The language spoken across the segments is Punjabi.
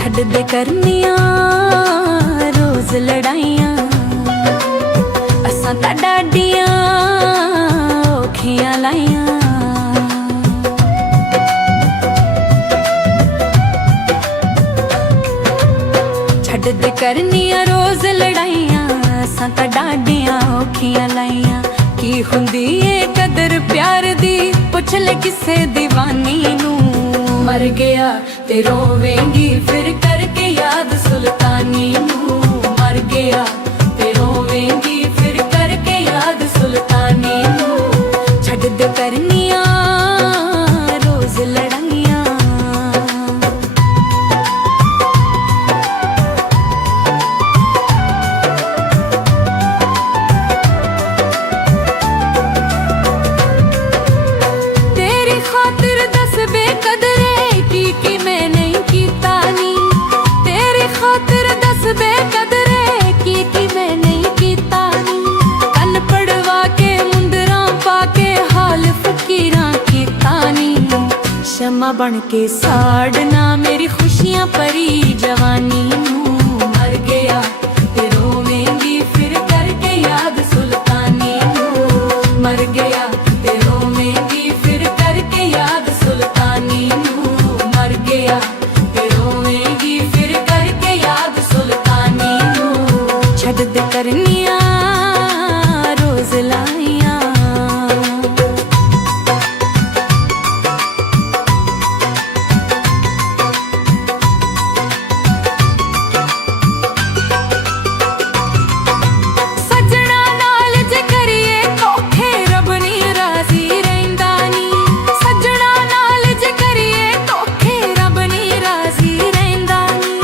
छड्ड दे करनियां रोज लड़ाइयां, असां तां डाडियां औखियां लाइयां। छड्ड दे करनियां रोज लड़ाइयां, असां तां डाडियां औखियां लाइयां। की हुंदी ए कदर प्यार दी, पुछ ले किसे दीवानी नू। मर गया ते रोवेंगी फिर करके याद सुल्तानी नू। मर गया ते रोवेंगी फिर करके याद सुल्तानी नू। छड्ड दे करनियां रोज लड़ाइयां। तेरी खातिर दस बेकदरे की मैं नहीं कीता नी। तेरी खातिर दस बेकदरे की मैं नहीं कीता नी। कन पड़वा के मुंदरा पाके हाल फकीरां कीता नी। शमा बन के साड़ना मेरी खुशियां परी जवानी नू। मर गया ते रोवेंगी फिर करके याद सुल्तानी नू। मर गया ते रोवेंगी फिर करके याद सुल्तानी नू। मर गया ते रोवेंगी फिर करके याद सुल्तानी नू। छड्ड दे करनियां रोज लाइयां। सजना नाल जे करिए धोखे रब नी राजी रहिंदा नी। सजना नाल जे करिए धोखे रब नी राजी रहिंदा नी।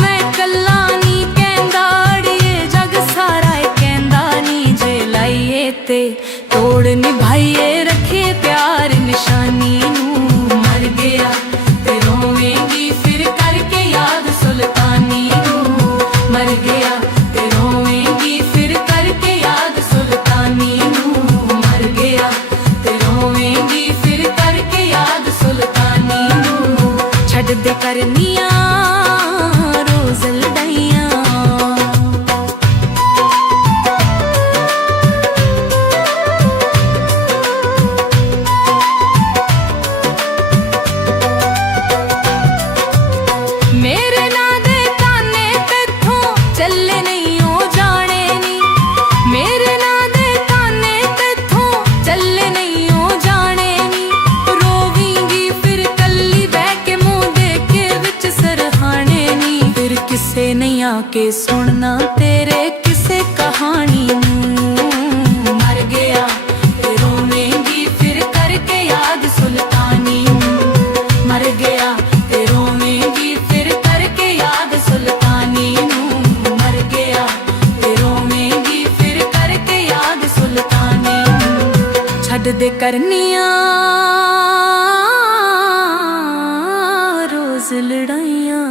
मैं कल्ला नी कहंदा अड़िए जग सारा कहंदा नी। जे लाइए ते तोड़ निभाइए रखे प्यार निशानी नू। मर गया ते रोवेंगी फिर करके याद सुल्तानी नू। मर गया ते रोवेंगी फिर करके याद सुल्तानी नू। मर गया ते रोवेंगी फिर करके याद सुल्तानी नू। छड्ड दे करनियां रोज लड़ाइयां। मेरे नां दे ताने तेथों चले नहीं ओ जाने नी। मेरे नां दे ताने तेथों चले नहीं ओ जाने नी। रोवेंगी फिर कल्ली बह के मुंह देख के विच सरहाने नी। फिर किसे नहीं आके सुनना तेरे किसे कहानी नू। मर गया ते रोवेंगी फिर करके याद सुल्तानी नू। मर गया ते रोवेंगी फिर करके याद सुल्तानी नू। मर गया ते रोवेंगी फिर करके याद सुल्तानी नू। छड्ड दे करनियां रोज लड़ाइयां।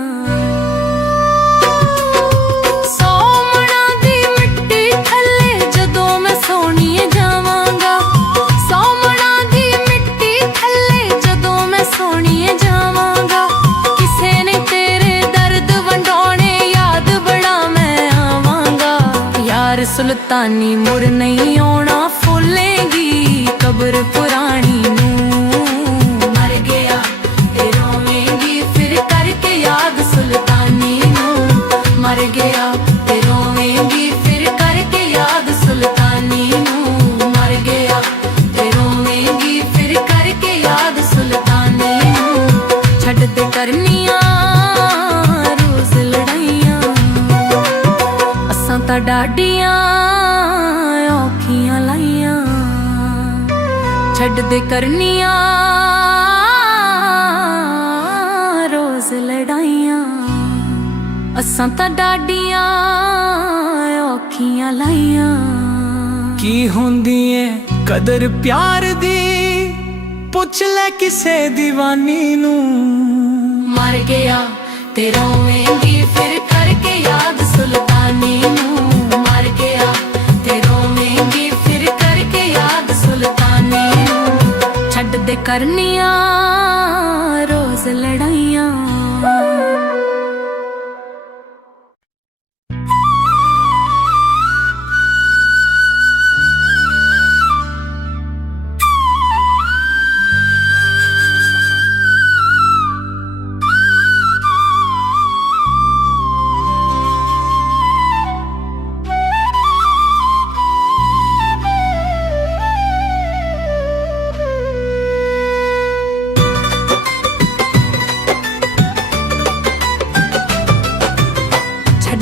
सौमना दी मिट्टी थल्ले जदों मैं सोणीए जावांगा। सौमना दी मिट्टी थल्ले जदों मैं सोणीए जावांगा। किसे ने तेरे दर्द वंडोणे याद बड़ा मैं आवांगा। यार सुल्तानी मुड़ नहीं आउणा फुलेंगी कब्र पुरानी नू। मर गया ते रोवेंगी फिर करके याद सुल्तानी नू। मर गया ते रोवेंगी फिर करके याद सुल्तानी नू। मर गया ते रोवेंगी फिर करके याद सुल्तानी नू। छड्ड दे करनियां रोज लड़ाइयां, असां तां डाडियां औखियां लाइयां। छड्ड दे करनियां रोज लड़ाइयां, असां तां डाडियां औखियां लाइयां। की हुंदी ए कदर प्यार दी, पुछ ले किसे दीवानी नू। मर गया ते रोवेंगी फिर करके याद सुल्तानी नू। मर गया ते रोवेंगी फिर करके याद सुल्तानी नू। छड्ड दे करनियां रोज लड़ाइयां।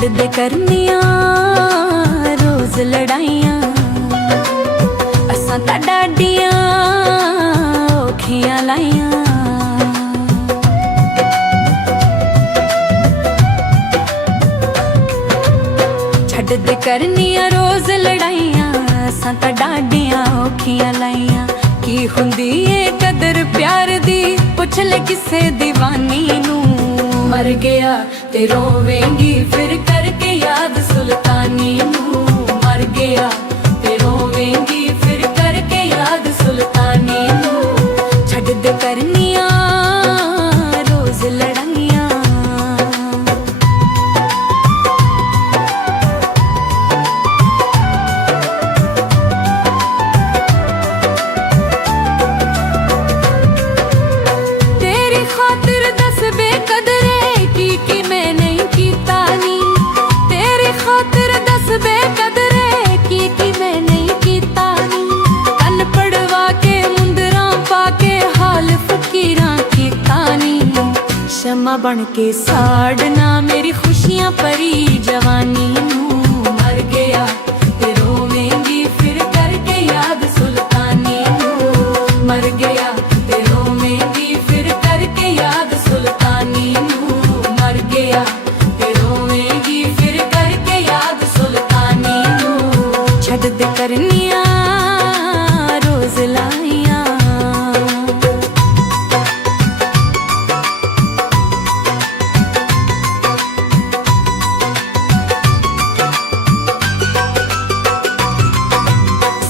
ਛੱਡ ਦੇ ਕਰਨੀਆਂ ਰੋਜ਼ ਲੜਾਈਆਂ ਅਸਾਂ ਤਾਂ ਡਾਡੀਆਂ ਔਖੀਆਂ ਲਾਈਆਂ ਛੱਡ ਦੇ ਕਰਨੀਆਂ ਰੋਜ਼ ਲੜਾਈਆਂ ਅਸਾਂ ਤਾਂ ਡਾਡੀਆਂ ਔਖੀਆਂ ਲਾਈਆਂ ਕੀ ਹੁੰਦੀ ਏ ਕਦਰ ਪਿਆਰ ਦੀ ਪੁੱਛ ਲੈ ਕਿਸੇ دیਵਾਨੀ ਨੂੰ ਮਰ ਗਿਆ ਤੇ ਰੋਵੇਂਗੀ ਫਿਰ ਕਰਕੇ ਯਾਦ ਸੁਲਤਾਨੀ ਨੂੰ ਮਰ ਗਿਆ ਤੇ ਰੋਵੇਂਗੀ ਫਿਰ ਕਰਕੇ ਯਾਦ ਸੁਲਤਾਨੀ ਨੂੰ ਛੱਡ ਦੇ ਕਰਨੀਆਂ ਰੋਜ਼ ਲੜਾਈਆਂ ਤੇਰੀ ਖਾਤਰ ਦੱਸ ਬੇਕਦਰੇ ਕੀ ਮੈਂ ਨਹੀਂ ਕੀਤਾ ਨੀ ਤੇਰੀ ਖਾਤਰ ਦੱਸ ਬੇਕਦਰੇ ਕੀ ਮੈਂ ਨਹੀਂ ਕੀਤਾ ਨੀ ਕੰਨ ਪੜਵਾ ਕੇ ਮੁੰਦਰਾਂ ਪਾ ਕੇ ਹਾਲ ਫਕੀਰਾਂ ਕੀਤਾ ਨੀ ਸ਼ਮਾ ਬਣ ਕੇ ਸਾੜਨਾ ਮੇਰੀ ਖੁਸ਼ੀਆਂ ਭਰੀ ਜਵਾਨੀ ਨੂੰ ਮਰ ਗਿਆ ਤੇ ਰੋਵੇਂਗੀ ਫਿਰ ਕਰਕੇ ਯਾਦ ਸੁਲਤਾਨੀ ਨੂੰ ਮਰ ਗਿਆ ਤੇ ਰੋਵੇਂਗੀ ਫਿਰ ਕਰਕੇ ਯਾਦ ਸੁਲਤਾਨੀ ਨੂੰ ਮਰ ਗਿਆ ਤੇ ਰੋਵੇਂਗੀ ਫਿਰ ਕਰਕੇ ਯਾਦ ਸੁਲਤਾਨੀ ਨੂੰ ਛੱਡ ਦੇ ਕਰਨੀਆਂ ਰੋਜ਼ ਲਾਈਆਂ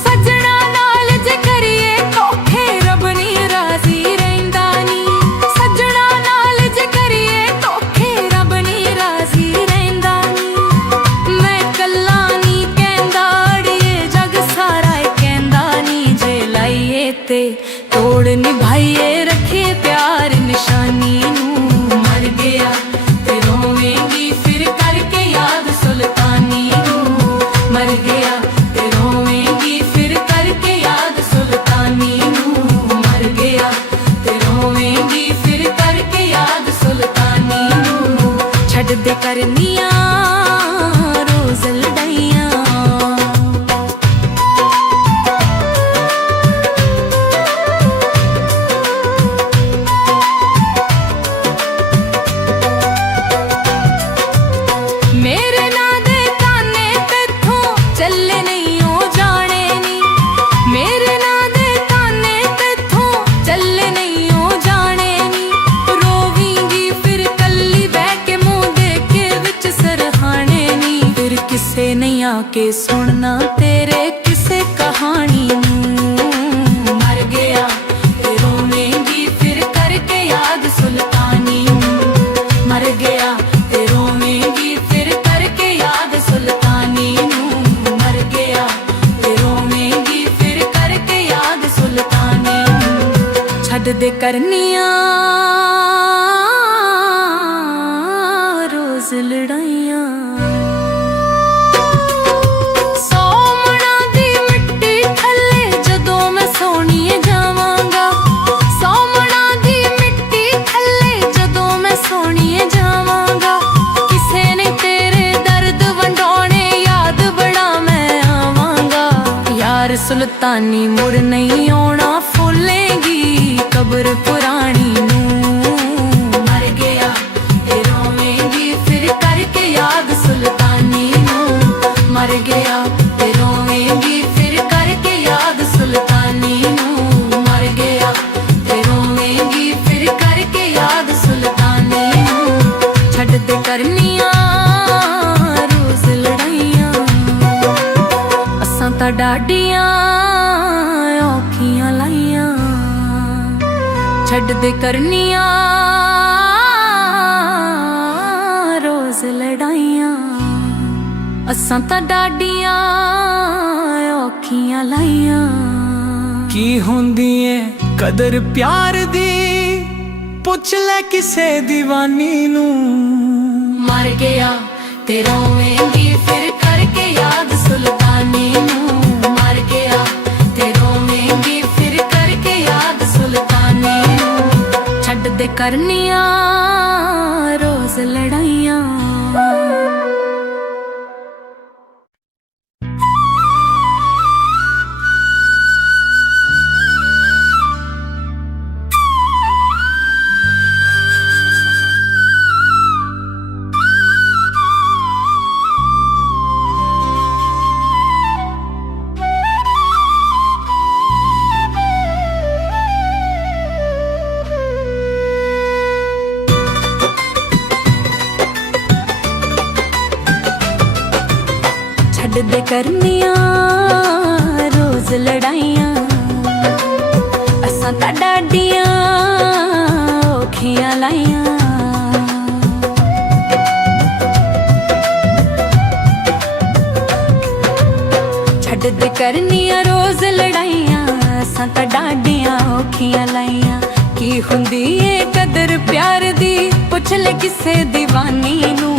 ਸੱਜਣਾ ਨਾਲ ਜੇ ਕਰੀਏ ਧੋਖੇ ਰੱਬ ਨੀ ਰਾਜ਼ੀ ਰਹਿੰਦਾ ਨੀ ਸੱਜਣਾ ਨਾਲ ਜੇ ਕਰੀਏ ਧੋਖੇ ਰੱਬ ਨੀ ਰਾਜ਼ੀ ਰਹਿੰਦਾ ਨੀ ਮੈਂ ਕੱਲਾ ਨੀ ਕਹਿੰਦਾ ਅੜੀਏ ਜਗ ਸਾਰਾ ਏ ਕਹਿੰਦਾ ਨੀ ਜੇ ਲਾਈਏ ਤੇ ਤੋੜ ਨਿਭਾਈਏ ਰੱਖੇ ਪਿਆਰ ਨਿਸ਼ਾਨੀ ਨੂੰ ਮਰ ਗਿਆ ਤੇ ਰੋਵੇਂਗੀ ਫਿਰ ਕਰਕੇ ਯਾਦ ਸੁਲਤਾਨੀ ਨੂੰ ਮਰ ਗਿਆ ਤੇ ਰੋਵੇਂਗੀ ਫਿਰ ਕਰਕੇ ਯਾਦ ਸੁਲਤਾਨੀ ਨੂੰ ਮਰ ਗਿਆ ਤੇ ਰੋਵੇਂਗੀ ਫਿਰ ਕਰਕੇ ਯਾਦ ਸੁਲਤਾਨੀ ਨੂੰ ਛੱਡ ਦੇ ਕਰਨੀਆਂ ਰੋਜ਼ ਲੜਾਈਆਂ ਮੇਰੇ ਨਾਂ ਦੇ ਤਾਨੇ ਤੇਥੋਂ ਚੱਲੇ ਨਹੀਂ ਓ ਜਾਣੇ ਨੀ ਮੇਰੇ ਨਾਂ ਦੇ ਤਾਨੇ ਤੇਥੋਂ ਚੱਲੇ ਨਹੀਂ ਓ ਜਾਣੇ ਨੀ ਰੋਵੀਂਗੀ ਫਿਰ ਕੱਲੀ ਬਹਿ ਕੇ ਮੂੰਹ ਦੇ ਕੇ ਵਿੱਚ ਸਰਹਾਣੇ ਨੀ ਫਿਰ ਕਿਸੇ ਨਹੀਂ ਆ ਕੇ ਸੁਣਨਾ ਤੇਰੇ ਕਿਸੇ ਕਹਾਣੀ ਨੂੰ ਮਰ ਗਿਆ ਤੇ ਰੋਵੇਂਗੀ ਫਿਰ ਕਰਕੇ ਯਾਦ ਸੁਲਤਾਨੀ ਨੂੰ ਮਰ ਗਿਆ ਤੇ ਰੋਵੇਂਗੀ ਫਿਰ ਕਰਕੇ ਯਾਦ ਸੁਲਤਾਨੀ ਨੂੰ ਮਰ ਗਿਆ ਤੇ ਰੋਵੇਂਗੀ ਫਿਰ ਕਰਕੇ ਯਾਦ ਸੁਲਤਾਨੀ ਨੂੰ ਛੱਡ ਦੇ ਕਰਨੀਆਂ ਰੋਜ਼ ਲੜਾਈਆਂ ਸੋਮਣਾ ਦੀ ਮਿੱਟੀ ਥੱਲੇ ਜਦੋਂ ਮੈਂ ਸੋਣੀਏ ਜਾਵਾਂਗਾ ਸੋਮਣਾ ਦੀ ਮਿੱਟੀ ਥੱਲੇ ਜਦੋਂ ਮੈਂ ਸੋਣੀਏ ਜਾਵਾਂਗਾ ਕਿਸੇ ਨੇ ਤੇਰੇ ਦਰਦ ਵੰਡਾਉਣੇ ਯਾਦ ਬੜਾ ਮੈਂ ਆਵਾਂਗਾ ਯਾਰ ਸੁਲਤਾਨੀ ਮੁੜ ਨਹੀਂ ਆਉਣਾ ਫੁੱਲੇਗੀ ਕਬਰ ਪੁਰਾਣੀ ਨੂੰ ਮਰ ਗਿਆ ਤੇ ਰੋਵੇਂਗੀ ਫਿਰ ਕਰਕੇ ਯਾਦ ਸੁਲਤਾਨੀ ਨੂੰ ਮਰ ਗਿਆ ਤੇ ਰੋਵੇਂਗੀ ਫਿਰ ਕਰਕੇ ਯਾਦ ਸੁਲਤਾਨੀ ਨੂੰ ਮਰ ਗਿਆ ਤੇ ਰੋਵੇਂਗੀ ਫਿਰ ਕਰਕੇ ਯਾਦ ਸੁਲਤਾਨੀ ਨੂੰ ਛੱਡ ਦੇ ਕਰਨੀਆਂ ਰੋਜ਼ ਲੜਾਈਆਂ ਅਸਾਂ ਤਾਂ ਡਾਡੀਆਂ ਔਖੀਆਂ ਲਾਈਆਂ ਛੱਡ ਦੇ ਕਰਨੀਆਂ ਰੋਜ਼ ਲੜਾਈਆਂ ਅਸਾਂ ਤਾਂ ਡਾਡੀਆਂ ਔਖੀਆਂ ਲਾਈਆਂ ਕੀ ਹੁੰਦੀ ਏ ਕਦਰ ਪਿਆਰ ਦੀ ਪੁੱਛ ਲੈ ਕਿਸੇ دیਵਾਨੀ ਨੂੰ ਮਰ ਗਿਆ ਤੇ ਰੋਵੇਂਗੀ ਫਿਰ ਕਰਕੇ ਯਾਦ ਸੁਲਤਾਨੀ ਨੂੰ ਮਰ ਗਿਆ ਤੇ ਰੋਵੇਂਗੀ ਫਿਰ ਕਰਕੇ ਯਾਦ ਸੁਲਤਾਨੀ ਨੂੰ ਛੱਡ ਦੇ ਕਰਨੀਆਂ ਰੋਜ਼ ਲੜਾਈਆਂ दे करनिया रोज लड़ाइयां असां तां डाडियां औखियां लाइयां छड्ड दे करनिया रोज लड़ाइयां असां तां डाडियां औखियां लाइयां की हुंदी ए कदर प्यार दी पुछ ले किसे दीवानी नू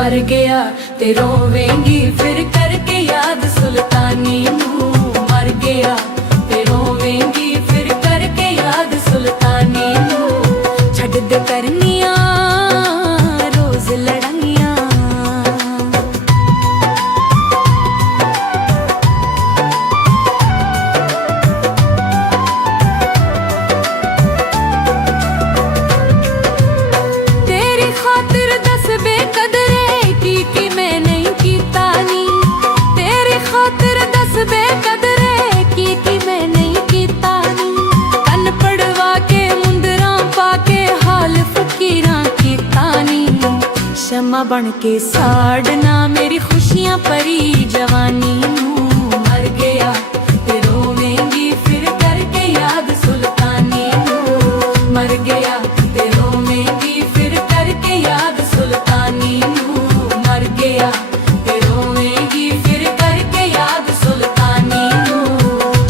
मर गया ते रोवेंगी फिर करके याद सुल्तानी नू मर गया ते रोवेंगी फिर करके याद सुल्तानी नू छड्ड दे करनिया रोज लड़ाइयां तेरी खातिर दस बेकदरे की मैं नहीं कीता नी तेरी खातिर दस बेकदरे की मैं नहीं कीता नी कन पड़वा के मुंदरा पाके हाल फकीरा कीता नी शमा बन के साड़ना मेरी खुशियां परी जवानी नू मर गया ते रोवेंगी फिर करके याद सुल्तानी नू मर गया ते रोवेंगी फिर करके याद सुल्तानी नू मर गया ते रोवेंगी फिर करके याद सुल्तानी नू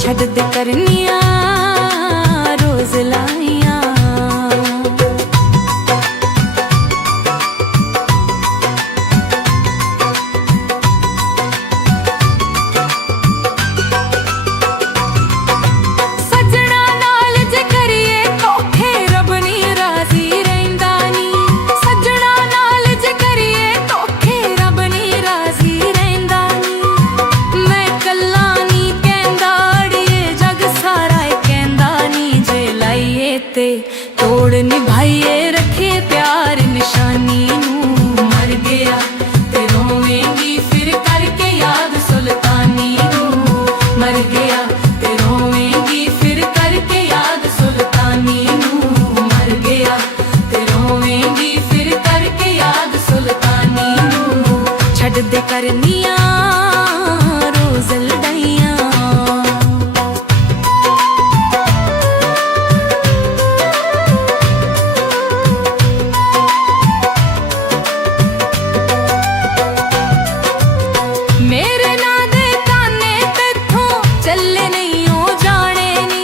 छड्ड दे करनिया रोज लाइयां सजना नाल जे करिए धोखे रब नी राजी रहिंदा नी सजना नाल जे करिए धोखे रब नी राजी रहिंदा नी मैं कल्ला नी कहंदा अड़िए जग सारा कहंदा नी जे लाइए ते तोड़ निभाइए रखे प्यार निशानी नू मर गया ते रोवेंगी फिर करके याद सुल्तानी नू मर गया ते रोवेंगी फिर करके याद सुल्तानी नू मर गया ते रोवेंगी फिर करके याद सुल्तानी नू छड्ड दे करनिया रोज लड़ाइयां मेरे ना दे ताने तेथों चले नहीं हो जाने नी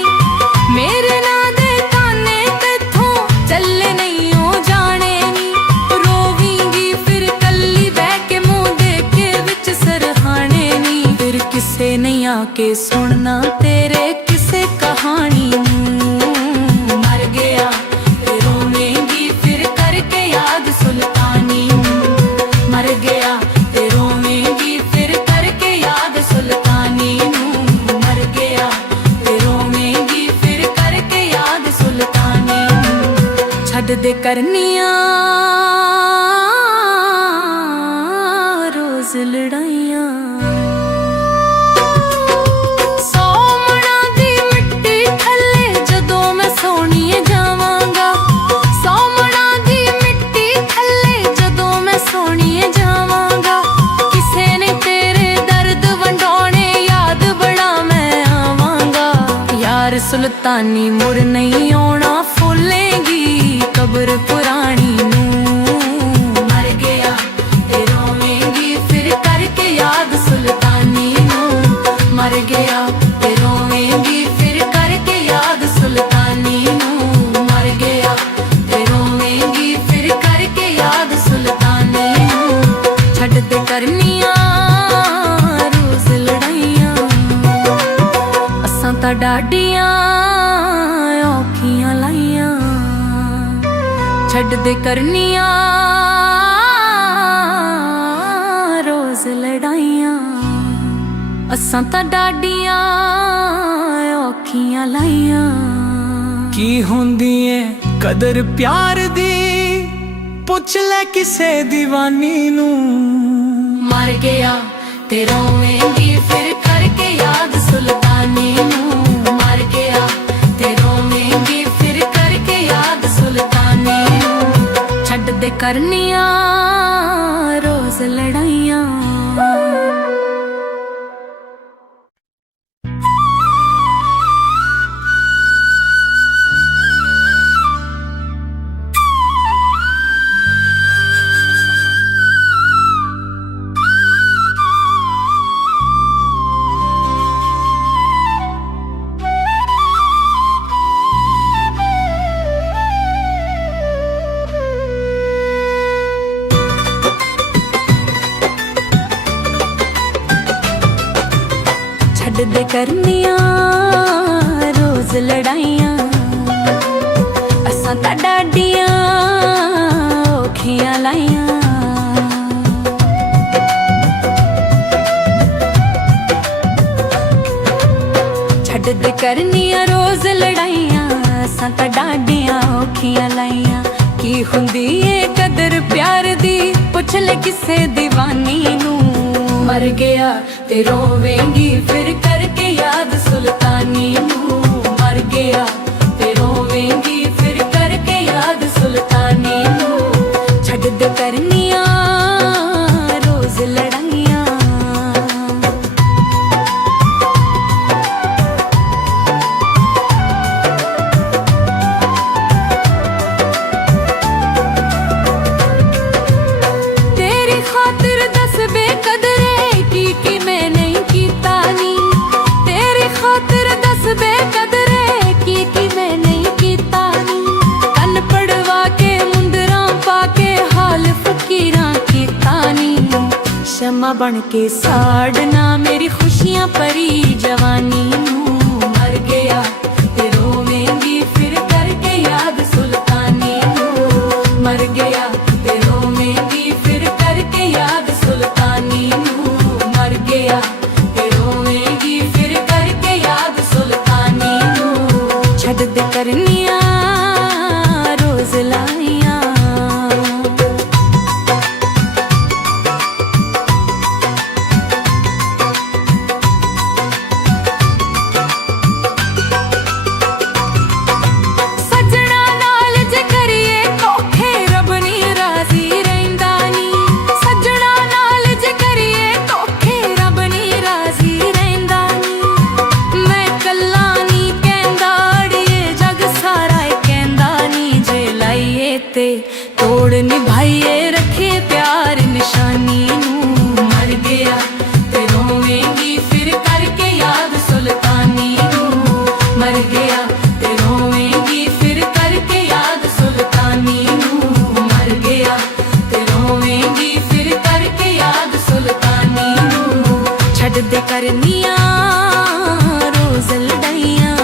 मेरे ना दे ताने तेथों चले नहीं हो जाने नी रोवींगी फिर कल्ली बह के मुंह देख के विच सरहाने नी फिर किसे नहीं आके सुनना तेरे किसे कहानी नू मर गया ते रोवेंगी फिर करके याद सुल्तानी नू मर गया ते रोवेंगी फिर करके याद सुल्तानी नू मर गया ते रोवेंगी फिर करके याद सुल्तानी नू छड्ड दे करनिया रोज लड़ाइयां सोमना दी मिट्टी थल्ले जदों मैं सोणीए जावांगा सोमना दी मिट्टी थल्ले जदों मैं सोणीए जावांगा किसे ने तेरे दर्द वंडोने याद बड़ा मैं आवांगा यार सुल्तानी मुड़ नहीं आना फुलेंगी कब्र पुरानी नू मर गया ते रोवेंगी फिर करके याद सुल्तानी नू मर गया ते रोवेंगी फिर करके याद सुल्तानी नू मर गया ते रोवेंगी फिर करके याद सुल्तानी नू छड्ड दे करनिया रोज लड़ाइयां असां तां डाडियां औखियां लाइयां छड्ड दे करनिया रोज लड़ाइयां असां तां डाडियां औखियां लाइयां की हुंदी ए कदर प्यार दी पुछ ले किसे दीवानी नू मर गया ते रोवेंगी फिर करके याद सुल्तानी नू मर गया ते रोवेंगी फिर करके याद सुल्तानी नू छड्ड दे करनिया रोज लड़ाइयां ਛੱਡ ਦੇ ਕਰਨੀਆਂ ਰੋਜ਼ ਲੜਾਈਆਂ ਅਸਾਂ ਤਾਂ ਡਾਡੀਆਂ ਔਖੀਆਂ ਲਾਈਆਂ ਛੱਡ ਦੇ ਕਰਨੀਆਂ ਰੋਜ਼ ਲੜਾਈਆਂ ਅਸਾਂ ਤਾਂ ਡਾਡੀਆਂ ਔਖੀਆਂ ਲਾਈਆਂ ਕੀ ਹੁੰਦੀ ਏ ਕਦਰ ਪਿਆਰ ਦੀ ਪੁੱਛ ਲੈ ਕਿਸੇ ਦੀਵਾਨੀ ਨੂੰ ਮਰ ਗਿਆ ਤੇ ਰੋਵੇਂਗੀ ਫਿਰ ਕਰਕੇ ਯਾਦ ਸੁਲਤਾਨੀ ਨੂੰ ਮਰ ਗਿਆ ਤੇ ਰੋਵੇਂਗੀ ਫਿਰ ਕਰਕੇ ਯਾਦ ਸੁਲਤਾਨੀ ਨੂੰ ਛੱਡ ਦੇ ਕਰਨੀਆਂ ਰੋਜ਼ ਲੜਾਈਆਂ ਤੇਰੀ ਖਾਤਰ ਦੱਸ ਬੇਕਦਰੇ ਕੀ ਮੈਂ ਨਹੀਂ ਕੀਤਾ ਨੀ ਤੇਰੀ ਖਾਤਰ ਦੱਸ ਬੇਕਦਰੇ ਕੀ ਮੈਂ ਨਹੀਂ ਕੀਤਾ ਨੀ ਕੰਨ ਪੜਵਾ ਕੇ ਮੁੰਦਰਾਂ ਪਾ ਕੇ ਹਾਲ ਫਕੀਰਾਂ ਕੀਤਾ ਨੀ ਸ਼ਮਾ ਬਣ ਕੇ ਸਾੜਨਾ ਮੇਰੀ ਖੁਸ਼ੀਆਂ ਭਰੀ ਜਵਾਨੀ ਨੂੰ ਮਰ ਗਿਆ ਤੇ ਰੋਵੇਂਗੀ ਫਿਰ ਕਰਕੇ ਯਾਦ ਸੁਲਤਾਨੀ ਨੂੰ ਮਰ ਗਿਆ ਤੇ ਰੋਵੇਂਗੀ ਫਿਰ ਕਰਕੇ ਯਾਦ ਸੁਲਤਾਨੀ ਨੂੰ ਮਰ ਗਿਆ ਤੇ ਰੋਵੇਂਗੀ ਫਿਰ ਕਰਕੇ ਯਾਦ ਸੁਲਤਾਨੀ ਨੂੰ ਛੱਡ ਦੇ ਕਰਨੀਆਂ ਰੋਜ਼ ਲਾਈਆਂ ਸੱਜਣਾ ਨਾਲ ਜੇ ਕਰੀਏ ਧੋਖੇ ਰੱਬ ਨੀ ਰਾਜ਼ੀ ਰਹਿੰਦਾ ਨੀ ਸੱਜਣਾ ਨਾਲ ਜੇ ਕਰੀਏ ਧੋਖੇ ਰੱਬ ਨੀ ਰਾਜ਼ੀ ਰਹਿੰਦਾ ਨੀ ਮੈਂ ਕੱਲਾ ਨੀ ਕਹਿੰਦਾ ਅੜੀਏ ਜਗ ਸਾਰਾ ਏ ਕਹਿੰਦਾ ਨੀ ਜੇ ਲਾਈਏ ਤੇ ਤੋੜ ਨਿਭਾਈਏ ਰੱਖੇ ਪਿਆਰ ਨਿਸ਼ਾਨੀ ਨੂੰ ਮਰ ਗਿਆ ਤੇ ਰੋਵੇਂਗੀ ਫਿਰ ਕਰਕੇ ਯਾਦ ਸੁਲਤਾਨੀ ਨੂੰ ਮਰ ਗਿਆ ਤੇ ਰੋਵੇਂਗੀ ਫਿਰ ਕਰਕੇ ਯਾਦ ਸੁਲਤਾਨੀ ਨੂੰ ਮਰ ਗਿਆ ਤੇ ਰੋਵੇਂਗੀ ਫਿਰ ਕਰਕੇ ਯਾਦ ਸੁਲਤਾਨੀ ਨੂੰ ਛੱਡ ਦੇ ਕਰਨੀਆਂ ਰੋਜ਼ ਲੜਾਈਆਂ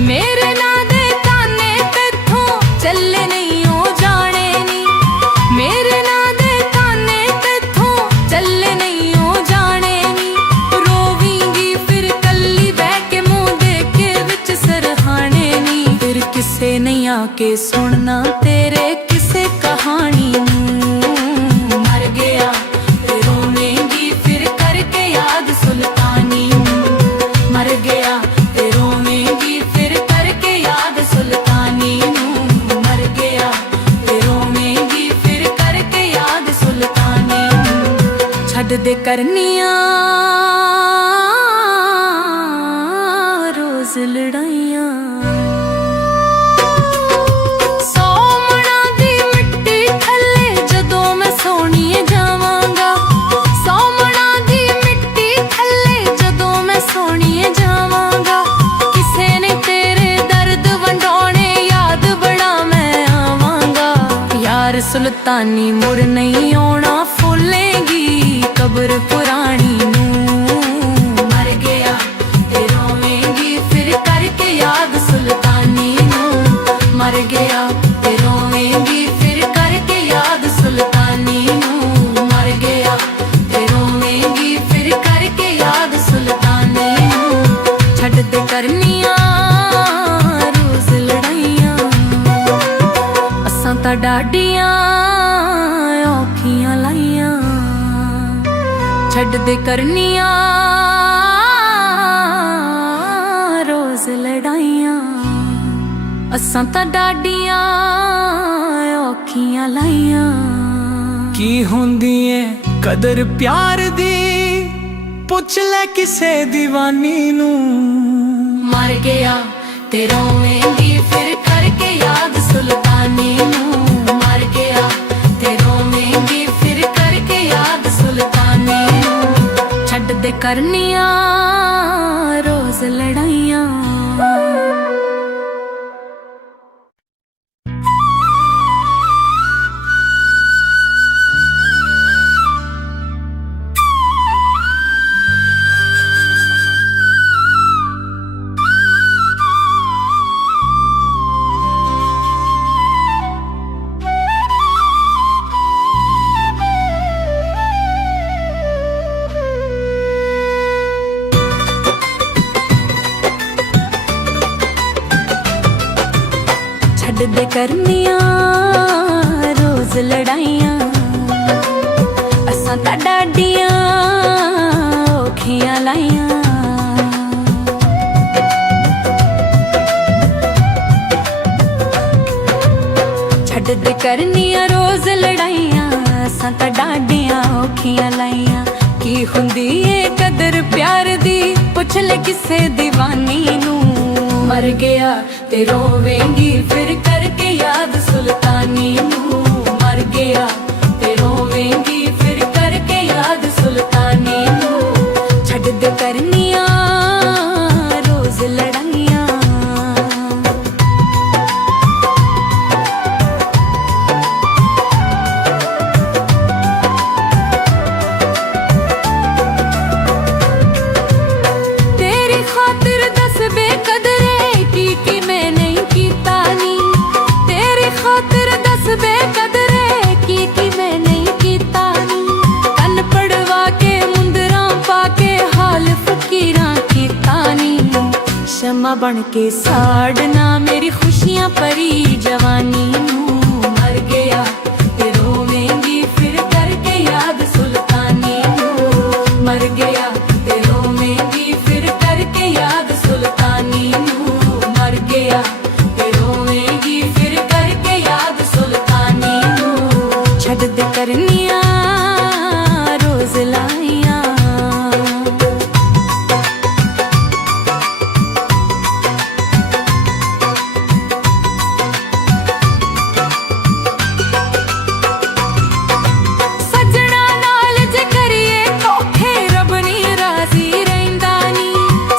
ਮੇਰੇ ਨਾਂ ਦੇ ਤਾਨੇ ਤੇਥੋਂ ਚੱਲੇ ਨਹੀਂ ਉਹ ਜਾਣੇ ਨੀ ਮੇਰੇ ਨਾਂ ਦੇ ਤਾਨੇ ਤੇਥੋਂ ਚੱਲੇ ਨਹੀਂ ਉਹ ਜਾਣੇ ਨੀ ਰੋਵੀਂਗੀ ਫਿਰ ਕੱਲੀ ਬਹਿ ਕੇ ਮੂੰਹ ਦੇ ਕੇ ਵਿੱਚ ਸਰਹਾਣੇ ਨੀ ਫਿਰ ਕਿਸੇ ਨਹੀਂ ਆ ਕੇ ਸੁਣਨਾ ਤੇਰੇ ਕਿਸੇ ਕਹਾਣੀ ਨੂੰ ਮਰ ਗਿਆ ਤੇ ਰੋਵੇਂਗੀ ਫਿਰ ਕਰਕੇ ਯਾਦ ਸੁਲਤਾਨੀ ਨੂੰ ਮਰ ਗਿਆ ਤੇ ਰੋਵੇਂਗੀ ਫਿਰ ਕਰਕੇ ਯਾਦ ਸੁਲਤਾਨੀ ਨੂੰ ਮਰ ਗਿਆ ਤੇ ਰੋਵੇਂਗੀ ਫਿਰ ਕਰਕੇ ਯਾਦ ਸੁਲਤਾਨੀ ਨੂੰ ਛੱਡ ਦੇ ਕਰਨੀਆਂ ਰੋਜ਼ ਲੜਾਈਆਂ ਸੋਮਣਾ ਦੀ ਮਿੱਟੀ ਥੱਲੇ ਜਦੋਂ ਮੈਂ ਸੋਣੀਏ ਜਾਵਾਂਗਾ ਸੋਮਣਾ ਦੀ ਮਿੱਟੀ ਥੱਲੇ ਜਦੋਂ ਮੈਂ ਸੋਣੀਏ ਜਾਵਾਂਗਾ ਕਿਸੇ ਨੇ ਤੇਰੇ ਦਰਦ ਵੰਡਾਉਣੇ ਯਾਦ ਬੜਾ ਮੈਂ ਆਵਾਂਗਾ ਯਾਰ ਸੁਲਤਾਨੀ ਮੁੜ ਨਹੀਂ ਆਉਣਾ ਫੁੱਲੇਗੀ ਕਬਰ ਪੁਰਾਣੀ ਨੂੰ ਮਰ ਗਿਆ ਤੇ ਰੋਵੇਂਗੀ ਫਿਰ ਕਰਕੇ ਯਾਦ ਸੁਲਤਾਨੀ ਨੂੰ ਮਰ ਗਿਆ ਤੇ ਰੋਵੇਂਗੀ ਫਿਰ ਕਰਕੇ ਯਾਦ ਸੁਲਤਾਨੀ ਨੂੰ ਮਰ ਗਿਆ ਤੇ ਰੋਵੇਂਗੀ ਫਿਰ ਕਰਕੇ ਯਾਦ ਸੁਲਤਾਨੀ ਨੂੰ ਛੱਡ ਦੇ ਕਰਨੀਆਂ ਰੋਜ਼ ਲੜਾਈਆਂ ਅਸਾਂ ਤਾਂ ਡਾਡੀਆਂ ਔਖੀਆਂ ਲਾਈਆਂ ਛੱਡ ਦੇ ਕਰਨੀਆਂ ਰੋਜ਼ ਲੜਾਈਆਂ ਅਸਾਂ ਤਾਂ ਡਾਡੀਆਂ ਔਖੀਆਂ ਲਾਈਆਂ ਕੀ ਹੁੰਦੀ ਏ ਕਦਰ ਪਿਆਰ ਦੀ ਪੁੱਛ ਲੈ ਕਿਸੇ ਦੀਵਾਨੀ ਨੂੰ ਮਰ ਗਿਆ ਤੇ ਰੋਵੇਂਗੀ ਫਿਰ ਕਰਕੇ ਯਾਦ ਸੁਲਤਾਨੀ ਨੂੰ ਮਰ ਗਿਆ ਤੇ ਰੋਵੇਂਗੀ ਫਿਰ ਕਰਕੇ ਯਾਦ ਸੁਲਤਾਨੀ ਨੂੰ ਛੱਡ ਦੇ ਕਰਨੀਆਂ ਰੋਜ਼ ਲੜਾਈਆਂ ਛੱਡ ਦੇ ਕਰਨੀਆਂ ਰੋਜ਼ ਲੜਾਈਆਂ ਅਸਾਂ ਤਾਂ ਡਾਡੀਆਂ ਔਖੀਆਂ ਲਾਈਆਂ ਛੱਡ ਦੇ ਕਰਨੀਆਂ ਰੋਜ਼ ਲੜਾਈਆਂ ਅਸਾਂ ਤਾਂ ਡਾਡੀਆਂ ਔਖੀਆਂ ਲਾਈਆਂ ਕੀ ਹੁੰਦੀ ਏ ਕਦਰ ਪਿਆਰ ਦੀ ਪੁੱਛ ਲੈ ਕਿਸੇ ਦੀਵਾਨੀ ਨੂੰ ਮਰ ਗਿਆ ਤੇ ਰੋਵੇਂਗੀ ਫਿਰ ਕਰਕੇ ਯਾਦ ਸੁਲਤਾਨੀ ਨੂੰ ਮਰ ਗਿਆ ਤੇ ਰੋਵੇਂਗੀ ਫਿਰ ਕਰਕੇ ਯਾਦ ਸੁਲਤਾਨੀ ਨੂੰ ਛੱਡ ਦੇ ਕਰਨੀਆਂ ਰੋਜ਼ ਲੜਾਈਆਂ ਤੇਰੀ ਖਾਤਰ ਦੱਸ ਬੇਕਦਰੇ ਕੀ ਮੈਂ ਨਹੀਂ ਕੀਤਾ ਨੀ ਤੇਰੀ ਖਾਤਰ ਦੱਸ ਬੇਕਦਰੇ ਕੀ ਮੈਂ ਨਹੀਂ ਕੀਤਾ ਨੀ ਕੰਨ ਪੜਵਾ ਕੇ ਮੁੰਦਰਾਂ ਪਾ ਕੇ ਹਾਲ ਫਕੀਰਾਂ ਕੀਤਾ ਨੀ ਸ਼ਮਾ ਬਣ ਕੇ ਸਾੜਨਾ ਮੇਰੀ ਖੁਸ਼ੀਆਂ ਭਰੀ ਜਵਾਨੀ ਨੂੰ ਮਰ ਗਿਆ ਤੇ ਰੋਵੇਂਗੀ ਫਿਰ ਕਰਕੇ ਯਾਦ ਸੁਲਤਾਨੀ ਨੂੰ ਮਰ ਗਿਆ ਤੇ ਰੋਵੇਂਗੀ ਫਿਰ ਕਰਕੇ ਯਾਦ ਸੁਲਤਾਨੀ ਨੂੰ ਮਰ ਗਿਆ ਤੇ ਰੋਵੇਂਗੀ ਫਿਰ ਕਰਕੇ ਯਾਦ ਸੁਲਤਾਨੀ ਨੂੰ ਛੱਡ ਦੇ ਕਰਨੀਆਂ ਰੋਜ਼ ਲਾਈਆਂ ਸੱਜਣਾ ਨਾਲ ਜੇ ਕਰੀਏ ਧੋਖੇ ਰੱਬ ਨੀ ਰਾਜ਼ੀ ਰਹਿੰਦਾ ਨੀ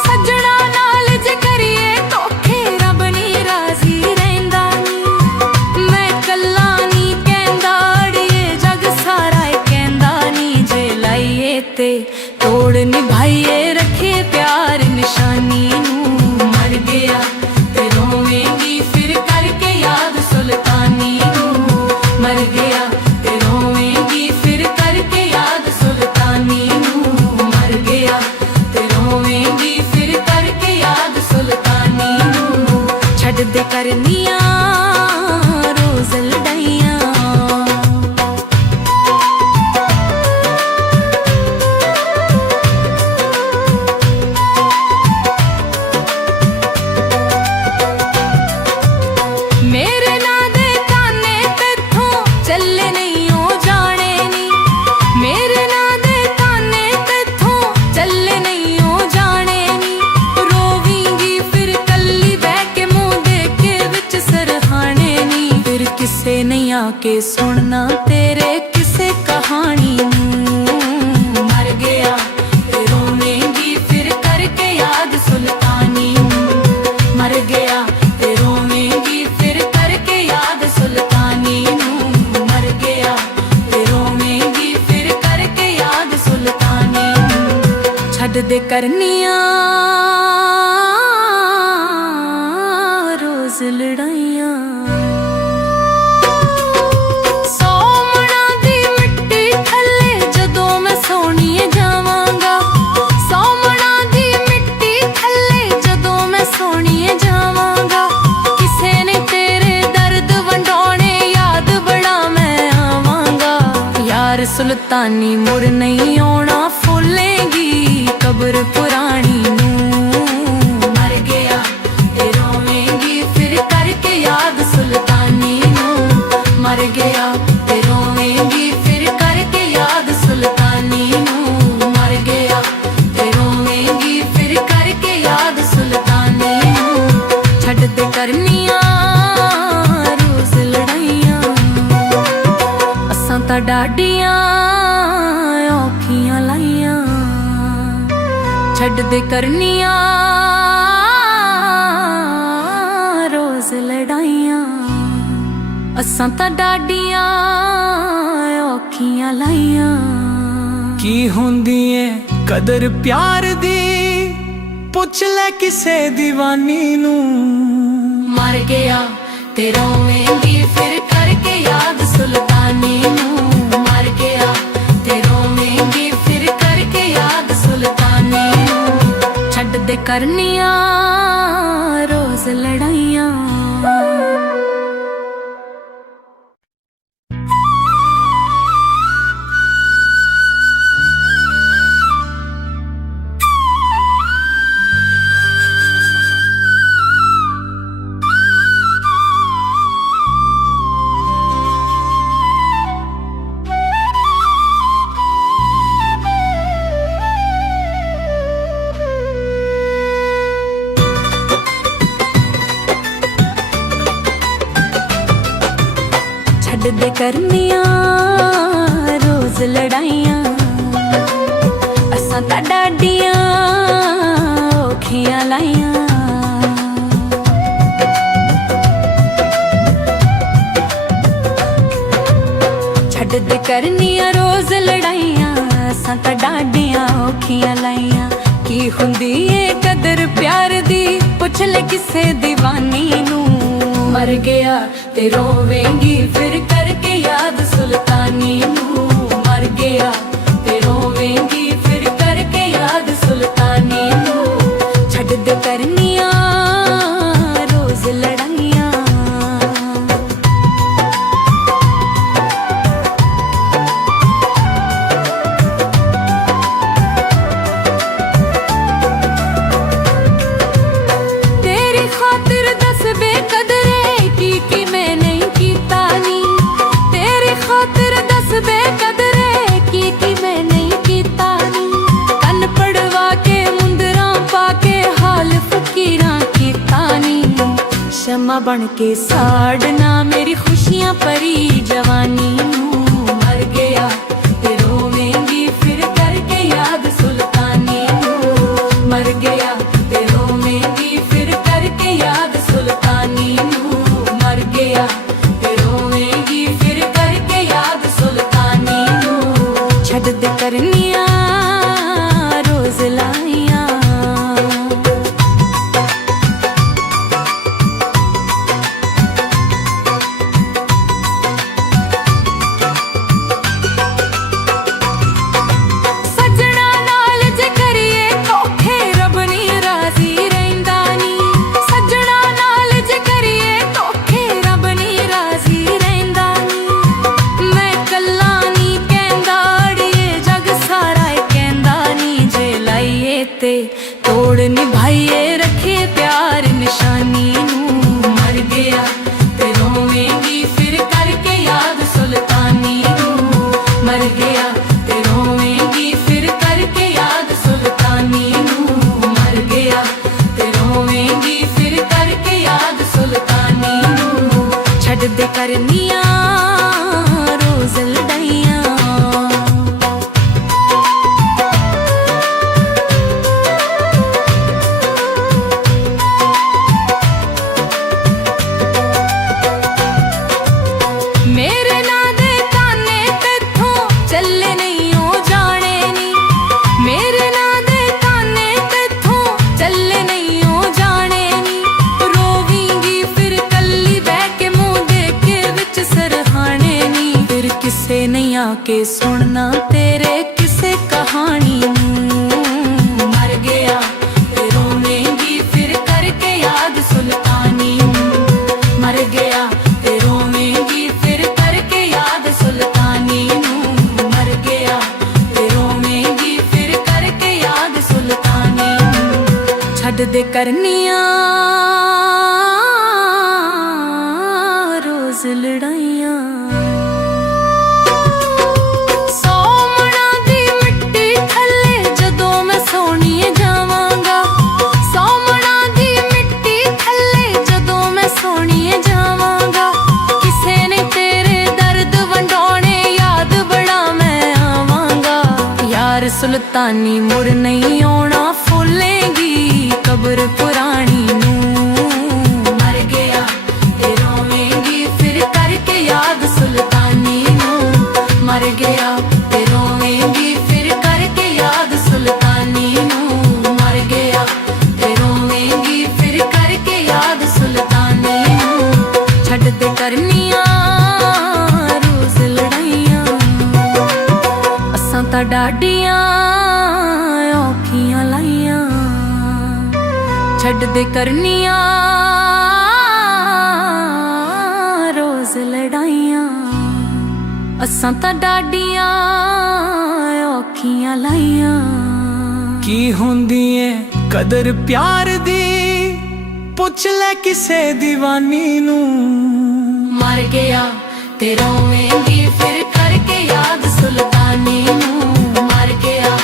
ਸੱਜਣਾ ਨਾਲ ਜੇ ਕਰੀਏ ਧੋਖੇ ਰੱਬ ਨੀ ਰਾਜ਼ੀ ਰਹਿੰਦਾ ਨੀ ਮੈਂ ਕੱਲਾ ਨੀ ਕਹਿੰਦਾ ਅੜੀਏ ਜਗ ਸਾਰਾ ਏ ਕਹਿੰਦਾ ਨੀ ਜੇ ਲਾਈਏ ਤੇ ਤੋੜ ਨਿਭਾਈਏ ਰੱਖੇ ਪਿਆਰ ਨਿਸ਼ਾਨੀ ਨੂੰ ਮਰ ਗਿਆ ਤੇ ਰੋਵੇਂਗੀ ਫਿਰ ਕਰਕੇ ਯਾਦ ਸੁਲਤਾਨੀ ਨੂੰ ਮਰ ਗਿਆ ਤੇ ਰੋਵੇਂਗੀ ਫਿਰ ਕਰਕੇ ਯਾਦ ਸੁਲਤਾਨੀ ਨੂੰ ਮਰ ਗਿਆ ਤੇ ਰੋਵੇਂਗੀ ਫਿਰ ਕਰਕੇ ਯਾਦ ਸੁਲਤਾਨੀ ਨੂੰ ਛੱਡ ਦੇ ਕਰਨੀਆਂ ਰੋਜ਼ ਲੜਾਈਆਂ ਮੇਰੇ ਨਾਂ ਦੇ ਤਾਨੇ ਤੇਥੋਂ ਚੱਲੇ ਨਹੀਂ ਓ ਜਾਣੇ ਨੀ ਮੇਰੇ ਨਾਂ ਦੇ ਤਾਨੇ ਤੇਥੋਂ ਚੱਲੇ ਨਹੀਂ ਓ ਜਾਣੇ ਨੀ ਰੋਵੀਂਗੀ ਫਿਰ ਕੱਲੀ ਬਹਿ ਕੇ ਮੂੰਹ ਦੇ ਕੇ ਵਿੱਚ ਸਰਹਾਣੇ ਨੀ ਫਿਰ ਕਿਸੇ ਨਹੀਂ ਆ ਕੇ ਸੁਣਨਾ ਤੇਰੇ ਕਿਸੇ ਕਹਾਣੀ ਨੂੰ ਮਰ ਗਿਆ ਤੇ ਰੋਵੇਂਗੀ ਫਿਰ ਕਰਕੇ ਯਾਦ ਸੁਲਤਾਨੀ ਨੂੰ ਮਰ ਗਿਆ ਤੇ ਰੋਵੇਂਗੀ ਫਿਰ ਕਰਕੇ ਯਾਦ ਸੁਲਤਾਨੀ ਨੂੰ ਮਰ ਗਿਆ ਤੇ ਰੋਵੇਂਗੀ ਫਿਰ ਕਰਕੇ ਯਾਦ ਸੁਲਤਾਨੀ ਨੂੰ ਛੱਡ ਦੇ ਕਰਨੀਆਂ ਰੋਜ਼ ਲੜਾਈਆਂ ਸੋਮਣਾ ਦੀ ਮਿੱਟੀ ਥੱਲੇ ਜਦੋਂ ਮੈਂ ਸੋਣੀਏ ਜਾਵਾਂਗਾ ਸੋਮਣਾ ਦੀ ਮਿੱਟੀ ਥੱਲੇ ਜਦੋਂ ਮੈਂ ਸੋਣੀਏ ਜਾਵਾਂਗਾ ਕਿਸੇ ਨੇ ਤੇਰੇ ਦਰਦ ਵੰਡਾਉਣੇ ਯਾਦ ਬੜਾ ਮੈਂ ਆਵਾਂਗਾ ਯਾਰ ਸੁਲਤਾਨੀ ਮੁੜ ਨਹੀਂ ਆਉਣਾ ਫੁੱਲੇਗੀ ਕਬਰ ਪੁਰਾਣੀ ਨੂੰ ਮਰ ਗਿਆ ਤੇ ਰੋਵੇਂਗੀ ਫਿਰ ਕਰਕੇ ਯਾਦ ਸੁਲਤਾਨੀ ਨੂੰ ਮਰ ਗਿਆ ਤੇ ਰੋਵੇਂਗੀ ਫਿਰ ਕਰਕੇ ਯਾਦ ਸੁਲਤਾਨੀ ਨੂੰ ਮਰ ਗਿਆ ਤੇ ਰੋਵੇਂਗੀ ਫਿਰ ਕਰਕੇ ਯਾਦ ਸੁਲਤਾਨੀ ਨੂੰ ਛੱਡ ਦੇ ਕਰਨੀਆਂ ਰੋਜ਼ ਲੜਾਈਆਂ ਅਸਾਂ ਤਾਂ ਡਾਡੀਆਂ ਔਖੀਆਂ ਲਾਈਆਂ ਛੱਡ ਦੇ ਕਰਨੀਆਂ ਰੋਜ਼ ਲੜਾਈਆਂ ਅਸਾਂ ਤਾਂ ਡਾਡੀਆਂ ਔਖੀਆਂ ਲਾਈਆਂ ਕੀ ਹੁੰਦੀ ਏ ਕਦਰ ਪਿਆਰ ਦੀ ਪੁੱਛ ਲੈ ਕਿਸੇ ਦੀਵਾਨੀ ਨੂੰ ਮਰ ਗਿਆ ਤੇ ਰੋਵੇਂਗੀ ਫਿਰ ਕਰਕੇ ਯਾਦ ਸੁਲਤਾਨੀ ਨੂੰ ਮਰ ਗਿਆ ਤੇ ਰੋਵੇਂਗੀ ਫਿਰ ਕਰਕੇ ਯਾਦ ਸੁਲਤਾਨੀ ਨੂੰ ਛੱਡ ਦੇ ਕਰਨੀਆਂ ਰੋਜ਼ ਲੜਾਈਆਂ ਛੱਡ ਕਰਨੀਆਂ ਰੋਜ਼ ਲੜਾਈਆਂ ਅਸਾਂ ਤਾਂ ਡਾਡੀਆਂ ਔਖੀਆਂ ਲਾਈਆਂ ਛੱਡ ਦੇ ਕਰਨੀਆਂ ਰੋਜ਼ ਲੜਾਈਆਂ ਅਸਾਂ ਤਾਂ ਡਾਡੀਆਂ ਔਖੀਆਂ ਲਾਈਆਂ ਕੀ ਹੁੰਦੀ ਏ ਕਦਰ ਪਿਆਰ ਦੀ ਪੁੱਛ ਲੈ ਕਿਸੇ دیਵਾਨੀ ਨੂੰ ਮਰ ਗਿਆ ਤੇ ਰੋਵੇਂਗੀ ਫਿਰ ਕਰਕੇ ਯਾਦ ਸੁਲਤਾਨੀ ਨੂੰ ਮਰ ਗਿਆ ਤੇ ਰੋਵੇਂਗੀ ਫਿਰ ਕਰਕੇ ਯਾਦ ਸੁਲਤਾਨੀ ਨੂੰ ਛੱਡ ਦੇ ਕਰਨੀਆਂ ਰੋਜ਼ ਲੜਾਈਆਂ ਤੇਰੀ ਖਾਤਰ ਦੱਸ ਬੇਕਦਰੇ ਕੀ ਮੈਂ ਨਹੀਂ ਕੀਤਾ ਨੀ ਤੇਰੀ ਖਾਤਰ ਦੱਸ ਬੇਕਦਰੇ ਕੀ ਮੈਂ ਨਹੀਂ ਕੀਤਾ ਨੀ ਕੰਨ ਪੜਵਾ ਕੇ ਮੁੰਦਰਾਂ ਪਾ ਕੇ ਹਾਲ ਫਕੀਰਾਂ ਕੀਤਾ ਨੀ ਸ਼ਮਾ ਬਣ ਕੇ ਸਾੜਨਾ ਮੇਰੀ ਖੁਸ਼ੀਆਂ ਭਰੀ ਜਵਾਨੀ ਨੂੰ ਮਰ ਗਿਆ ਤੇ ਰੋਵੇਂਗੀ ਫਿਰ ਕਰਕੇ ਯਾਦ ਸੁਲਤਾਨੀ ਨੂੰ ਮਰ ਗਿਆ ਤੇ ਰੋਵੇਂਗੀ ਫਿਰ ਕਰਕੇ ਯਾਦ ਸੁਲਤਾਨੀ ਨੂੰ ਮਰ ਗਿਆ ਤੇ ਰੋਵੇਂਗੀ ਫਿਰ ਕਰਕੇ ਯਾਦ ਸੁਲਤਾਨੀ ਨੂੰ ਛੱਡ ਦੇ ਕਰਨੀਆਂ ਰੋਜ਼ ਲਾਈਆਂ ਸੱਜਣਾ ਨਾਲ ਜੇ ਕਰੀਏ ਧੋਖੇ ਰੱਬ ਨੀ ਰਾਜ਼ੀ ਰਹਿੰਦਾ ਨੀ ਸੱਜਣਾ ਨਾਲ ਜੇ ਕਰੀਏ ਧੋਖੇ ਰੱਬ ਨੀ ਰਾਜ਼ੀ ਰਹਿੰਦਾ ਨੀ ਮੈਂ ਕੱਲਾ ਨੀ ਕਹਿੰਦਾ ਅੜੀਏ ਜਗ ਸਾਰਾ ਏ ਕਹਿੰਦਾ ਨੀ ਜੇ ਲਾਈਏ ਤੇ ਤੋੜ ਨਿਭਾਈਏ ਰੱਖੇ ਪਿਆਰ ਨਿਸ਼ਾਨੀ ਨੂੰ ਮਰ ਗਿਆ ਤੇ ਰੋਵੇਂਗੀ ਫਿਰ ਕਰਕੇ ਯਾਦ ਸੁਲਤਾਨੀ ਨੂੰ ਮਰ ਗਿਆ ਤੇ ਰੋਵੇਂਗੀ ਫਿਰ ਕਰਕੇ ਯਾਦ ਸੁਲਤਾਨੀ ਨੂੰ ਮਰ ਗਿਆ ਤੇ ਰੋਵੇਂਗੀ ਫਿਰ ਕਰਕੇ ਯਾਦ ਸੁਲਤਾਨੀ ਨੂੰ ਛੱਡ ਦੇ ਕਰਨੀਆਂ ਰੋਜ਼ ਲੜਾਈਆਂ ਮੇਰੇ ਨਾਂ ਦੇ ਤਾਨੇ ਤੇਥੋਂ ਚੱਲੇ ਨਹੀਂ ਓ ਜਾਣੇ ਨੀ ਮੇਰੇ ਨਾਂ ਦੇ ਤਾਨੇ ਤੇਥੋਂ ਚੱਲੇ ਨਹੀਂ ਓ ਜਾਣੇ ਨੀ ਰੋਵੀਂਗੀ ਫਿਰ ਕੱਲੀ ਬਹਿ ਕੇ ਮੂੰਹ ਦੇ ਕੇ ਵਿੱਚ ਸਰਹਾਣੇ ਨੀ ਫਿਰ ਕਿਸੇ ਨਹੀਂ ਆ ਕੇ ਸੁਣਨਾ ਤੇਰੇ ਕਿਸੇ ਕਹਾਣੀ ਨੂੰ ਮਰ ਗਿਆ ਤੇ ਰੋਵੇਂਗੀ ਫਿਰ ਕਰਕੇ ਯਾਦ ਸੁਲਤਾਨੀ ਨੂੰ ਮਰ ਗਿਆ ਤੇ ਰੋਵੇਂਗੀ ਫਿਰ ਕਰਕੇ ਯਾਦ ਸੁਲਤਾਨੀ ਨੂੰ ਮਰ ਗਿਆ ਤੇ ਰੋਵੇਂਗੀ ਫਿਰ ਕਰਕੇ ਯਾਦ ਸੁਲਤਾਨੀ ਨੂੰ ਛੱਡ ਦੇ ਕਰਨੀਆਂ ਰੋਜ਼ ਲੜਾਈਆਂ ਸੌਮਣਾ ਦੀ ਮਿੱਟੀ ਥੱਲੇ ਜਦੋਂ ਮੈਂ ਸੋਣੀਏ ਜਾਵਾਂਗਾ ਸੌਮਣਾ ਦੀ ਮਿੱਟੀ ਥੱਲੇ ਜਦੋਂ ਮੈਂ ਸੋਣੀਏ ਜਾਵਾਂਗਾ ਕਿਸੇ ਨੇ ਤੇਰੇ ਦਰਦ ਵੰਡਾਉਣੇ ਯਾਦ ਬੜਾ ਮੈਂ ਆਵਾਂਗਾ ਯਾਰ ਸੁਲਤਾਨੀ ਮੁੜ ਨਹੀਂ ਆਉਣਾ ਫੁੱਲੇਗੀ ਕਬਰ ਪੁਰਾਣੀ ਨੂੰ ਮਰ ਗਿਆ ਤੇ ਰੋਵੇਂਗੀ ਫਿਰ ਕਰਕੇ ਯਾਦ ਸੁਲਤਾਨੀ ਨੂੰ ਮਰ ਗਿਆ ਤੇ ਰੋਵੇਂਗੀ ਫਿਰ ਕਰਕੇ ਯਾਦ ਸੁਲਤਾਨੀ ਨੂੰ ਮਰ ਗਿਆ ਤੇ ਰੋਵੇਂਗੀ ਫਿਰ ਕਰਕੇ ਯਾਦ ਸੁਲਤਾਨੀ ਨੂੰ ਛੱਡ ਦੇ ਕਰਨੀਆਂ ਰੋਜ਼ ਲੜਾਈਆਂ ਅਸਾਂ ਤਾਂ ਡਾਡੀਆਂ ਔਖੀਆਂ ਲਾਈਆਂ ਛੱਡ ਦੇ ਕਰਨੀਆਂ ਰੋਜ਼ ਲੜਾਈਆਂ ਅਸਾਂ ਤਾਂ ਡਾਡੀਆਂ ਔਖੀਆਂ ਲਾਈਆਂ ਕੀ ਹੁੰਦੀ ਏ ਕਦਰ ਪਿਆਰ ਦੀ ਪੁੱਛ ਲੈ ਕਿਸੇ دیਵਾਨੀ ਨੂੰ ਮਰ ਗਿਆ ਤੇ ਰੋਵੇਂਗੀ ਫਿਰ ਕਰਕੇ ਯਾਦ ਸੁਲਤਾਨੀ ਨੂੰ ਮਰ ਗਿਆ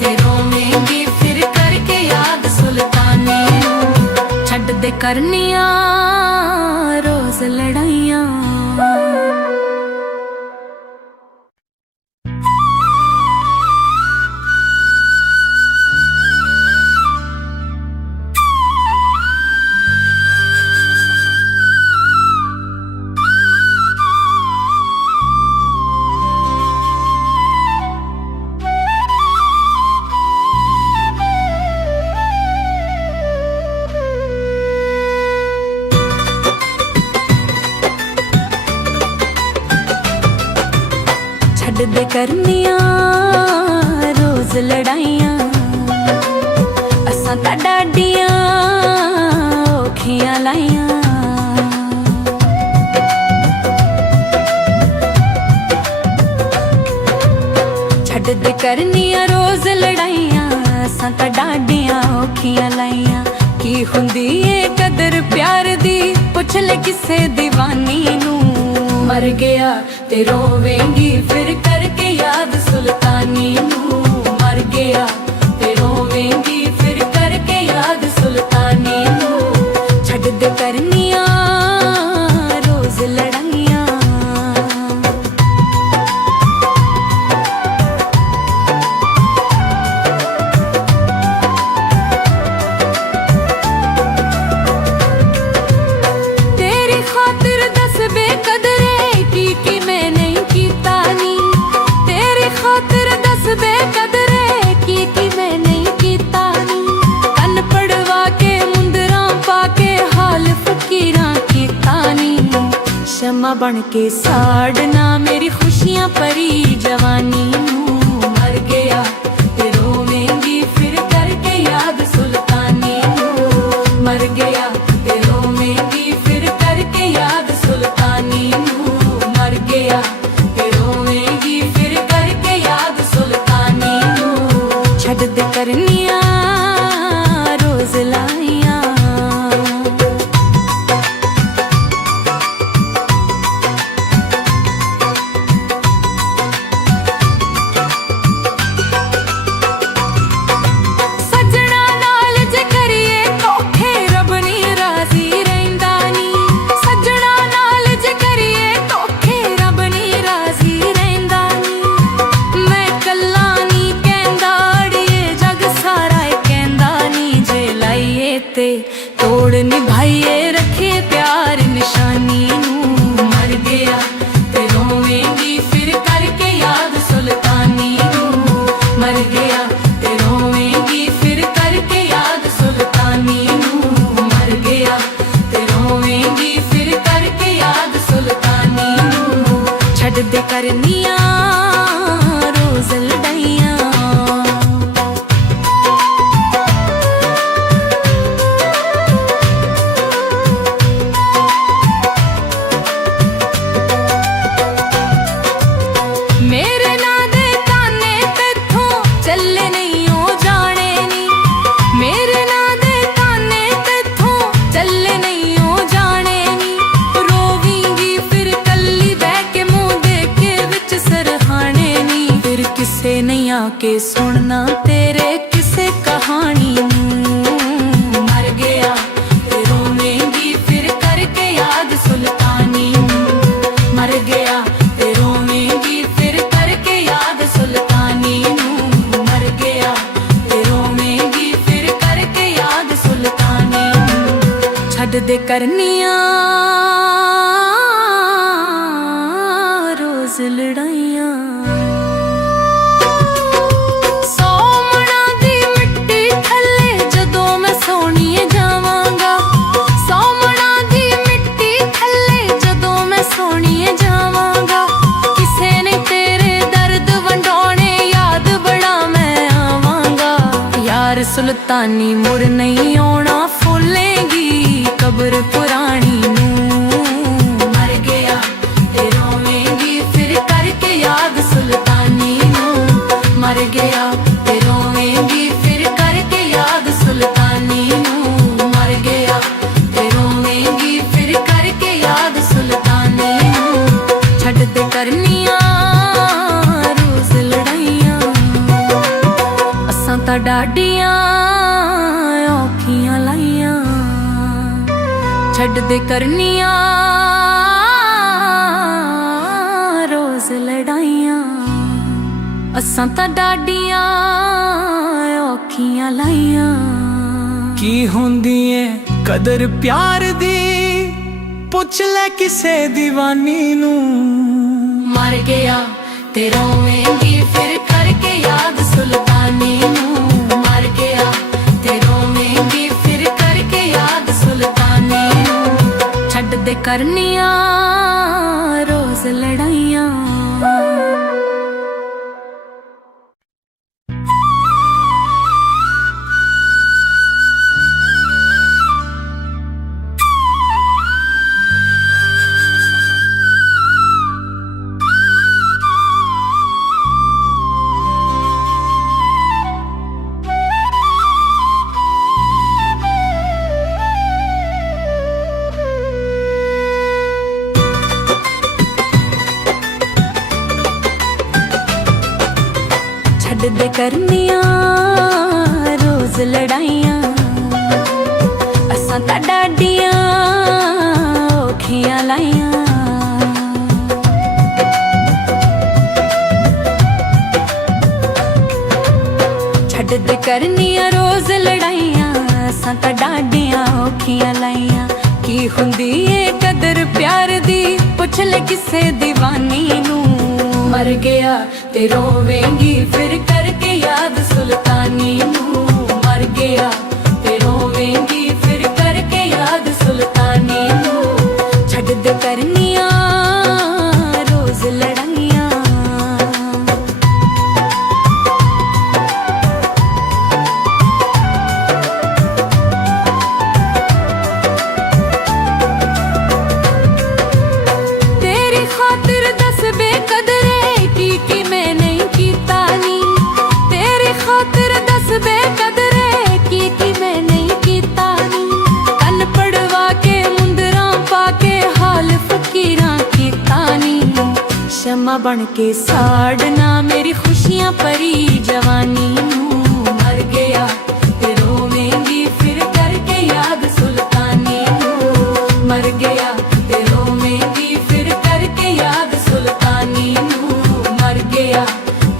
ਤੇ ਰੋਵੇਂਗੀ ਫਿਰ ਕਰਕੇ ਯਾਦ ਸੁਲਤਾਨੀ ਨੂੰ ਛੱਡ ਦੇ ਕਰਨੀਆਂ ਰੋਜ਼ ਲੜਾਈਆਂ करनिया रोज लड़ाइयां असां तां डाडियां औखियां लाइयां छड्ड दे करनिया रोज लड़ाइयां असां तां डाडियां औखियां लाइयां की हुंदी ए कदर प्यार दी पुछ ले किसे दीवानी नू मर गया ते रोवेंगी फिर करके याद सुल्तानी नू मर गया ते रोवेंगी फिर करके याद सुल्तानी नू छड्ड दे करनिया रोज लड़ाइयां तेरी खातिर दस बेकदरे की मैं नहीं कीता नी तेरी खातिर दस बेकदरे की मैं नहीं कीता नी कन पड़वा के मुंदरा पाके हाल फकीरां कीता नी शमा बन के साड़ना मेरी खुशियां परी जवानी नू मर गया ते रोवेंगी फिर करके याद सुल्तानी नू मर गया ते रोवेंगी फिर करके याद सुल्तानी नू मर गया ते रोवेंगी फिर करके याद सुल्तानी नू छड्ड दे करनिया रोज लाइयां सजना नाल जे करिए धोखे रब नी राजी रहिंदा नी सजना नाल जे करिए धोखे रब नी राजी रहिंदा नी मैं कल्ला नी कहंदा अड़िए जग सारा कहंदा नी जे लाइए ते तोड़ निभाइए रखे प्यार निशानी नू मर गया ते रोवेंगी फिर करके याद सुल्तानी नू मर गया ते रोवेंगी फिर करके याद सुल्तानी नू मर गया ते रोवेंगी फिर करके याद सुल्तानी नू छड्ड दे करनिया रोज लड़ाइयां मेरे ना दे ताने तेथों चले नहीं हो जाने नी मेरे ना दे ताने तेथों चले नहीं हो जाने नी रोवींगी फिर कल्ली बह के मुंह देखे विच सरहाने नी फिर किसे नहीं आके सुनना तेरे किसे कहानी नू मर गया ते रोवेंगी फिर करके याद सुल्तानी नू मर गया ते रोवेंगी फिर करके याद सुल्तानी नू मर गया ते रोवेंगी फिर करके याद सुल्तानी नू छड्ड दे करनिया रोज लड़ाइयां सुल्तानी मुड़ नहीं आना फुलेगी कब्र पुरानी नू मर गया ते रोवेंगी फिर करके याद सुल्तानी नू मर गया ते रोवेंगी फिर करके याद सुल्तानी नू मर गया ते रोवेंगी फिर करके याद सुल्तानी नू छड्ड दे करनिया रोज लड़ाइयां असां तां डाडियां औखियां लाइयां छड्ड दे करनिया रोज लड़ाइयां असां तां डाडियां औखियां लाइयां की हुंदी ए कदर प्यार दी पुछ ले किसे दीवानी नू मर गया ते रोवेंगी फिर करके याद सुल्तानी नू मर गया ते रोवेंगी फिर करके याद सुल्तानी नू छड्ड दे करनिया रोज लड़ाइयां करनिया रोज लड़ाइयां असां तां डाडियां औखियां लाइयां छड्ड दे करनिया रोज लड़ाइयां असां तां डाडियां औखियां लाइयां की हुंदी ए कदर प्यार दी पुछ ले किसे दीवानी नू मर गया ते रोवेंगी फिर करके याद सुल्तानी नू मर गया ते रोवेंगी फिर करके याद सुल्तानी नू छड्ड दे करनिया रोज लड़ाइयां तेरी खातिर दस बेकदरे की मैं नहीं कीता नी तेरी खातिर दस बेकदरे की मैं नहीं कीता नी कन पड़वा के मुंदरा पाके हाल फकीरां कीता नी शमा बन के साड़ना मेरी खुशियां परी जवानी नू मर गया ते रोवेंगी फिर करके याद सुल्तानी नू मर गया ते रोवेंगी फिर करके याद सुल्तानी नू मर गया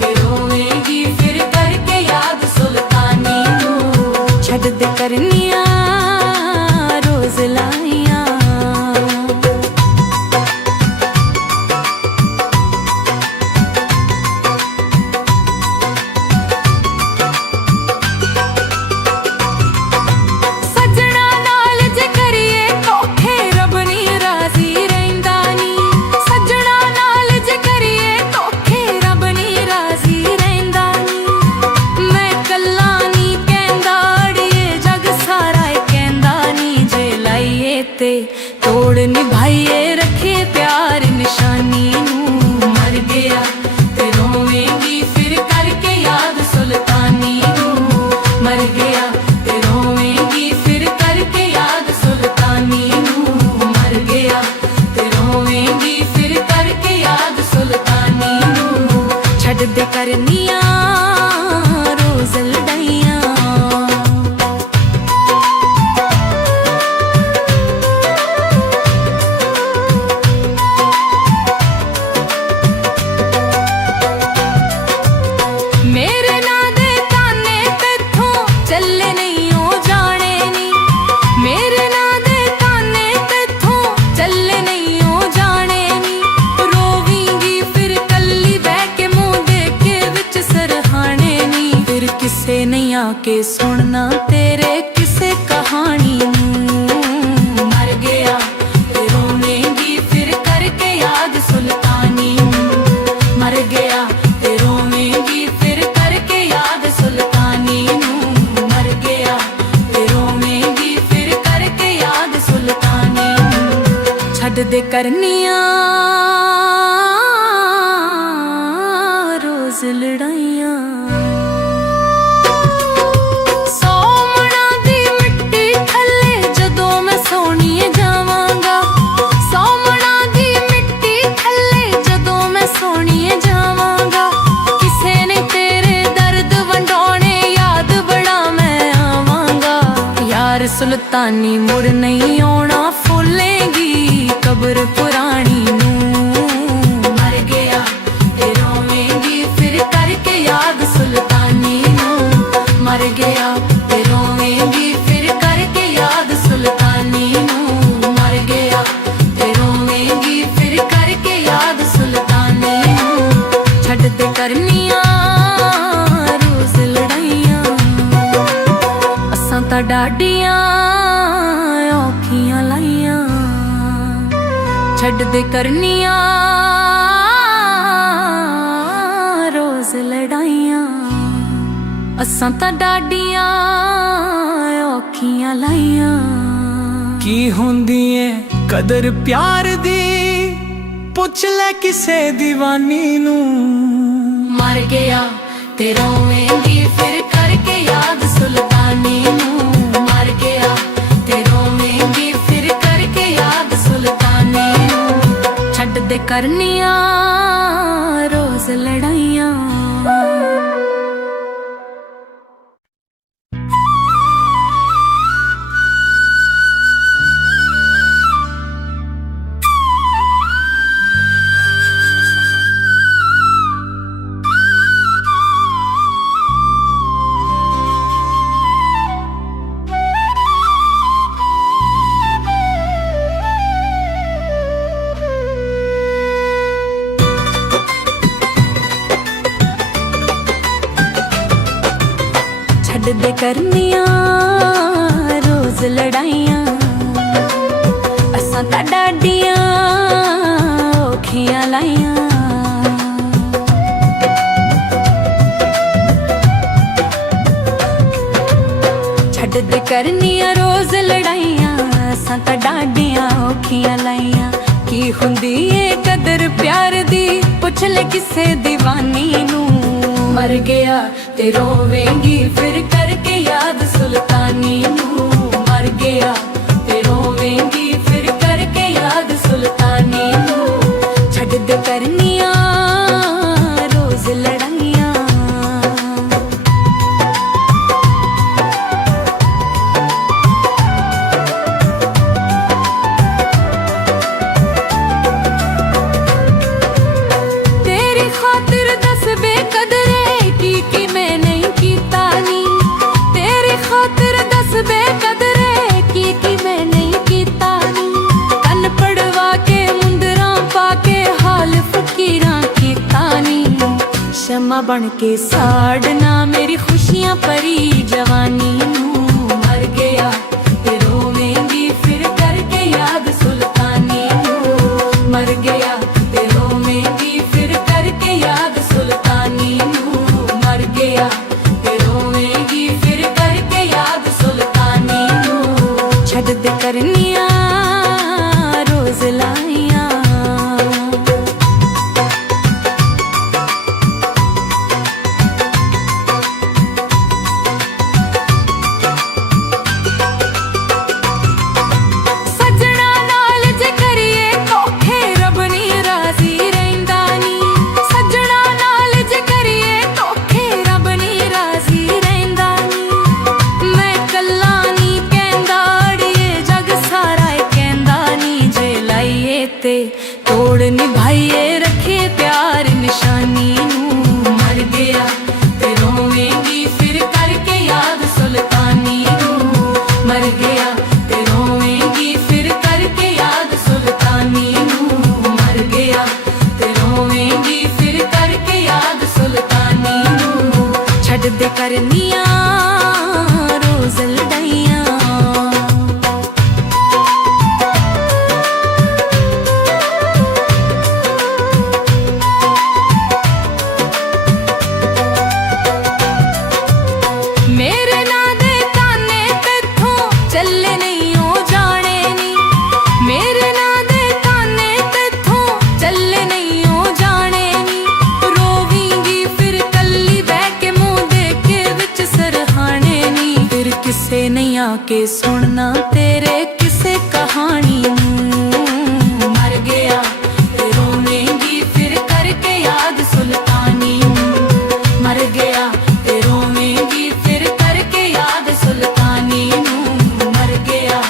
ते रोवेंगी फिर करके याद सुल्तानी नू छड्ड दे करनिया रोज लाइयां सजना नाल जे करिए धोखे रब नी राजी रहिंदा नी सजना नाल जे करिए धोखे रब नी राजी रहिंदा नी मैं कल्ला नी कहंदा अड़िए जग सारा कहंदा नी जे लाइए ते तोड़ निभाइए रखे प्यार निशानी नू मर गया ते रोवेंगी फिर करके याद सुल्तानी नू मर गया ते रोवेंगी फिर करके याद सुल्तानी नू मर गया ते रोवेंगी फिर करके याद सुल्तानी नू छड्ड दे करनिया रोज लड़ाइयां मेरे ना दे ताने तेथों चले नहीं हो जाने नी मेरे ना दे ताने तेथों चले नहीं हो जाने नी रोवेंगी फिर कल्ली बह के मुंह देखे विच सरहाने नी फिर किसे नहीं आके सुनना तेरे किसे कहानी नू मर गया ते रोवेंगी फिर करके याद सुल्तानी नू मर गया ते रोवेंगी फिर करके याद सुल्तानी नू मर गया ते रोवेंगी फिर करके याद सुल्तानी नू छड्ड दे करनिया रोज लड़ाइयां सोमना दी मिट्टी थल्ले जदों मैं सोणीए जावांगा सोमना दी मिट्टी थल्ले जदों मैं सोणीए जावांगा किसे ने तेरे दर्द वंडोने याद बड़ा मैं आवांगा यार सुल्तानी मुड़ नहीं आना फुलेगी कब्र पुरानी नू मर गया ते रोवेंगी फिर करके याद सुल्तानी नू मर गया ते रोवेंगी फिर करके याद सुल्तानी नू मर गया ते रोवेंगी फिर करके याद सुल्तानी नू छड्ड दे करनिया रोज लड़ाइयां असां तां डाडियां औखियां लाइयां छड्ड दे करनिया रोज लड़ाइयां असां तां डाडियां औखियां लाइयां की हुंदी ए कदर प्यार दी पुछ ले किसे दीवानी नू मर गया ते रोवेंगी फिर करके याद सुल्तानी नू मर गया ते रोवेंगी फिर करके याद सुल्तानी नू छड्ड दे करनिया रोज लड़ाइयां ਛੱਡ ਦੇ ਕਰਨੀਆਂ ਰੋਜ਼ ਲੜਾਈਆਂ ਅਸਾਂ ਤਾਂ ਡਾਡੀਆਂ ਔਖੀਆਂ ਲਾਈਆਂ ਛੱਡ ਦੇ ਕਰਨੀਆਂ ਰੋਜ਼ ਲੜਾਈਆਂ ਅਸਾਂ ਤਾਂ ਡਾਡੀਆਂ ਔਖੀਆਂ ਲਾਈਆਂ ਕੀ ਹੁੰਦੀ ਏ ਕਦਰ ਪਿਆਰ ਦੀ ਪੁੱਛ ਲੈ ਕਿਸੇ دیਵਾਨੀ ਨੂੰ ਮਰ ਗਿਆ ਤੇ ਰੋਵੇਂਗੀ ਫਿਰ ਕਰਕੇ ਯਾਦ ਸੁਲਤਾਨੀ ਨੂੰ ਮਰ ਗਿਆ ਤੇ ਰੋਵੇਂਗੀ ਫਿਰ ਕਰਕੇ ਯਾਦ ਸੁਲਤਾਨੀ ਨੂੰ ਛੱਡ ਦੇ ਕਰਨੀਆਂ ਰੋਜ਼ ਲੜਾਈਆਂ ਤੇਰੀ ਖਾਤਰ ਦੱਸ ਬੇਕਦਰੇ ਕੀ ਮੈਂ ਨਹੀਂ ਕੀਤਾ ਨੀ ਤੇਰੀ ਖਾਤਰ ਦੱਸ ਬੇਕਦਰੇ ਕੀ ਮੈਂ ਨਹੀਂ ਕੀਤਾ ਨੀ ਕੰਨ ਪੜਵਾ ਕੇ ਮੁੰਦਰਾਂ ਪਾ ਕੇ ਹਾਲ ਫਕੀਰਾਂ ਕੀਤਾ ਨੀ ਸ਼ਮਾ ਬਣ ਕੇ ਸਾੜਨਾ ਮੇਰੀ ਖੁਸ਼ੀਆਂ ਭਰੀ ਜਵਾਨੀ ਨੂੰ ਮਰ ਗਿਆ ਤੇ ਰੋਵੇਂਗੀ ਫਿਰ ਕਰਕੇ ਯਾਦ ਸੁਲਤਾਨੀ ਨੂੰ ਮਰ ਗਿਆ ਤੇ ਰੋਵੇਂਗੀ ਫਿਰ ਕਰਕੇ ਯਾਦ ਸੁਲਤਾਨੀ ਨੂੰ ਮਰ ਗਿਆ ਤੇ ਰੋਵੇਂਗੀ ਫਿਰ ਕਰਕੇ ਯਾਦ ਸੁਲਤਾਨੀ ਨੂੰ ਛੱਡ ਦੇ ਕਰਨੀਆਂ ਰੋਜ਼ ਲਾਈਆਂ ਸੱਜਣਾ ਨਾਲ ਜੇ ਕਰੀਏ ਧੋਖੇ ਰੱਬ ਨੀ ਰਾਜ਼ੀ ਰਹਿੰਦਾ ਨੀ ਸੱਜਣਾ ਨਾਲ ਜੇ ਕਰੀਏ ਧੋਖੇ ਰੱਬ ਨੀ ਰਾਜ਼ੀ ਰਹਿੰਦਾ ਨੀ ਮੈਂ ਕੱਲਾ ਨੀ ਕਹਿੰਦਾ ਅੜੀਏ ਜਗ ਸਾਰਾ ਏ ਕਹਿੰਦਾ ਨੀ ਜੇ ਲਾਈਏ ਤੇ ਤੋੜ ਨਿਭਾਈਏ ਰੱਖੇ ਪਿਆਰ ਨਿਸ਼ਾਨੀ ਨੂੰ ਮਰ ਗਿਆ ਤੇ ਰੋਵੇਂਗੀ ਫਿਰ ਕਰਕੇ ਯਾਦ ਸੁਲਤਾਨੀ ਨੂੰ ਮਰ ਗਿਆ ਤੇ ਰੋਵੇਂਗੀ ਫਿਰ ਕਰਕੇ ਯਾਦ ਸੁਲਤਾਨੀ ਨੂੰ ਮਰ ਗਿਆ ਤੇ ਰੋਵੇਂਗੀ ਫਿਰ ਕਰਕੇ ਯਾਦ ਸੁਲਤਾਨੀ ਨੂੰ ਛੱਡ ਦੇ ਕਰਨੀਆਂ ਰੋਜ਼ ਲੜਾਈਆਂ ਮੇਰੇ ਨਾਂ ਦੇ ਤਾਨੇ ਤੇਥੋਂ ਚੱਲੇ ਨਹੀਂ ਉਹ ਜਾਣੇ ਨੀ ਮੇਰੇ ਨਾਂ ਦੇ ਤਾਨੇ ਤੇਥੋਂ ਚੱਲੇ ਨਹੀਂ ਉਹ ਜਾਣੇ ਨੀ ਰੋਵੀਂਗੀ ਫਿਰ ਕੱਲੀ ਬਹਿ ਕੇ ਮੂੰਹ ਦੇ ਕੇ ਵਿੱਚ ਸਰਹਾਣੇ ਨੀ ਫਿਰ ਕਿਸੇ ਨਹੀਂ ਆ ਕੇ ਸੁਣਨਾ ਤੇਰੇ ਕਿਸੇ ਕਹਾਣੀ ਨੂੰ ਮਰ ਗਿਆ ਤੇ ਰੋਵੇਂਗੀ ਫਿਰ ਕਰਕੇ ਯਾਦ ਸੁਲਤਾਨੀ ਨੂੰ ਮਰ ਗਿਆ ਤੇ ਰੋਵੇਂਗੀ ਫਿਰ ਕਰਕੇ ਯਾਦ ਸੁਲਤਾਨੀ ਨੂੰ ਮਰ ਗਿਆ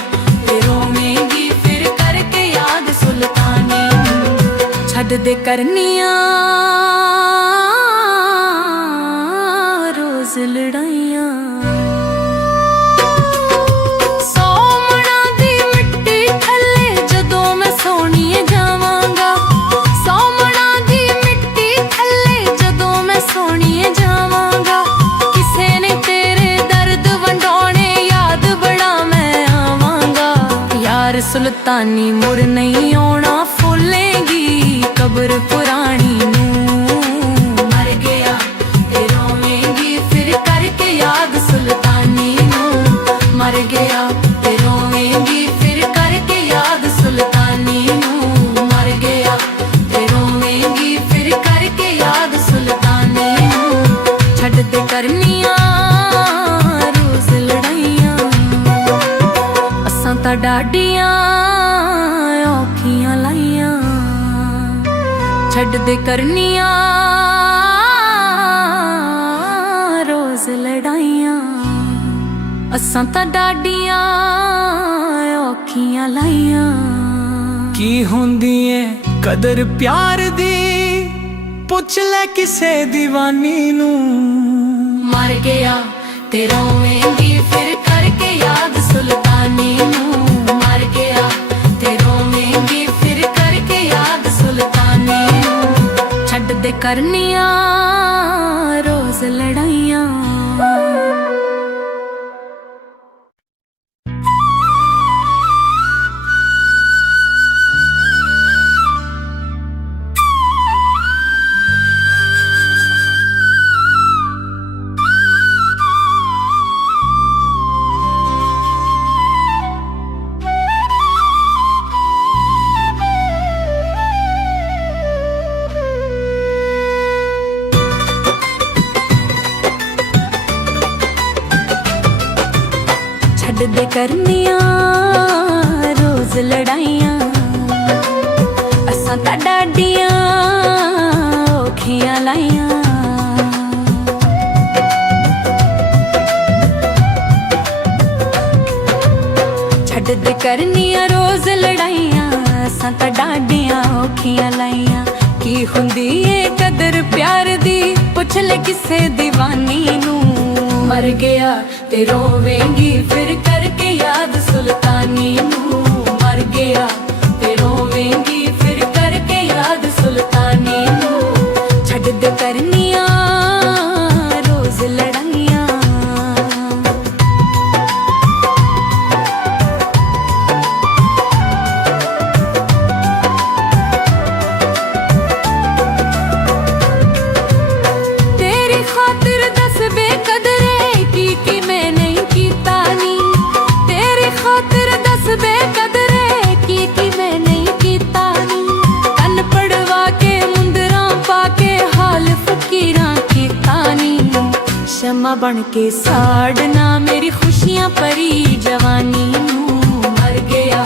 ਤੇ ਰੋਵੇਂਗੀ ਫਿਰ ਕਰਕੇ ਯਾਦ ਸੁਲਤਾਨੀ ਨੂੰ ਛੱਡ ਦੇ ਕਰਨੀਆਂ ਰੋਜ਼ ਲੜਾਈਆਂ ਸੋਮਣਾ ਦੀ ਮਿੱਟੀ ਥੱਲੇ ਜਦੋਂ ਮੈਂ ਸੋਣੀਏ ਜਾਵਾਂਗਾ ਸੋਮਣਾ ਦੀ ਮਿੱਟੀ ਥੱਲੇ ਜਦੋਂ ਮੈਂ ਸੋਣੀਏ ਜਾਵਾਂਗਾ ਕਿਸੇ ਨੇ ਤੇਰੇ ਦਰਦ ਵੰਡਾਉਣੇ ਯਾਦ ਬੜਾ ਮੈਂ ਆਵਾਂਗਾ ਯਾਰ ਸੁਲਤਾਨੀ ਮੁੜ ਨਹੀਂ ਆਉਣਾ ਫੁੱਲੇਗੀ ਕਬਰ ਪੁਰਾਣੀ ਨੂੰ ਮਰ ਗਿਆ ਤੇ ਰੋਵੇਂਗੀ ਫਿਰ ਕਰਕੇ ਯਾਦ ਸੁਲਤਾਨੀ ਨੂੰ ਮਰ ਗਿਆ ਤੇ ਰੋਵੇਂਗੀ ਫਿਰ ਕਰਕੇ ਯਾਦ ਸੁਲਤਾਨੀ ਨੂੰ ਮਰ ਗਿਆ ਤੇ ਰੋਵੇਂਗੀ ਫਿਰ ਕਰਕੇ ਯਾਦ ਸੁਲਤਾਨੀ ਨੂੰ ਛੱਡ ਦੇ ਕਰਨੀਆਂ ਰੋਜ਼ ਲੜਾਈਆਂ ਅਸਾਂ ਤਾਂ ਡਾਡੀਆਂ ਔਖੀਆਂ ਲਾਈਆਂ ਛੱਡ ਦੇ ਕਰਨੀਆਂ ਰੋਜ਼ ਲੜਾਈਆਂ ਅਸਾਂ ਤਾਂ ਡਾਡੀਆਂ ਔਖੀਆਂ ਲਾਈਆਂ ਕੀ ਹੁੰਦੀ ਏ ਕਦਰ ਪਿਆਰ ਦੀ ਪੁੱਛ ਲੈ ਕਿਸੇ دیਵਾਨੀ ਨੂੰ ਮਰ ਗਿਆ ਤੇ ਰੋਵੇਂਗੀ ਫਿਰ ਕਰਕੇ ਯਾਦ ਸੁਲਤਾਨੀ ਨੂੰ ਮਰ ਗਿਆ ਤੇ ਰੋਵੇਂਗੀ ਫਿਰ ਕਰਕੇ ਯਾਦ ਸੁਲਤਾਨੀ ਨੂੰ ਛੱਡ ਦੇ ਕਰਨੀਆਂ ਰੋਜ਼ ਲੜਾਈਆਂ ਛੱਡ ਦੇ ਕਰਨੀਆਂ ਰੋਜ਼ ਲੜਾਈਆਂ ਅਸਾਂ ਤਾਂ ਡਾਡੀਆਂ ਔਖੀਆਂ ਲਾਈਆਂ ਛੱਡ ਦੇ ਕਰਨੀਆਂ ਰੋਜ਼ ਲੜਾਈਆਂ ਅਸਾਂ ਤਾਂ ਡਾਡੀਆਂ ਔਖੀਆਂ ਲਾਈਆਂ ਕੀ ਹੁੰਦੀ ਏ ਕਦਰ ਪਿਆਰ ਦੀ ਪੁੱਛ ਲੈ ਕਿਸੇ ਦੀਵਾਨੀ ਨੂੰ ਮਰ ਗਿਆ ਤੇ ਰੋਵੇਂਗੀ ਫਿਰ ਕਰਕੇ ਯਾਦ ਸੁਲਤਾਨੀ ਨੂੰ ਮਰ ਗਿਆ ਤੇ ਰੋਵੇਂਗੀ ਫਿਰ ਕਰਕੇ ਯਾਦ ਸੁਲਤਾਨੀ ਨੂੰ ਛੱਡ ਦੇ ਕਰਨੀਆਂ ਰੋਜ਼ ਲੜਾਈਆਂ ਤੇਰੀ ਖਾਤਰ ਦੱਸ ਬੇਕਦਰੇ ਕੀ ਮੈਂ ਨਹੀਂ ਕੀਤਾ ਨੀ ਤੇਰੀ ਖਾਤਰ ਦੱਸ ਬੇਕਦਰੇ ਕੀ ਮੈਂ ਨਹੀਂ ਕੀਤਾ ਨੀ ਕੰਨ ਪੜਵਾ ਕੇ ਮੁੰਦਰਾਂ ਪਾ ਕੇ ਹਾਲ ਫਕੀਰਾਂ ਕੀਤਾ ਨੀ ਸ਼ਮਾ ਬਣ ਕੇ ਸਾੜਨਾ ਮੇਰੀ ਖੁਸ਼ੀਆਂ ਭਰੀ ਜਵਾਨੀ ਨੂੰ ਮਰ ਗਿਆ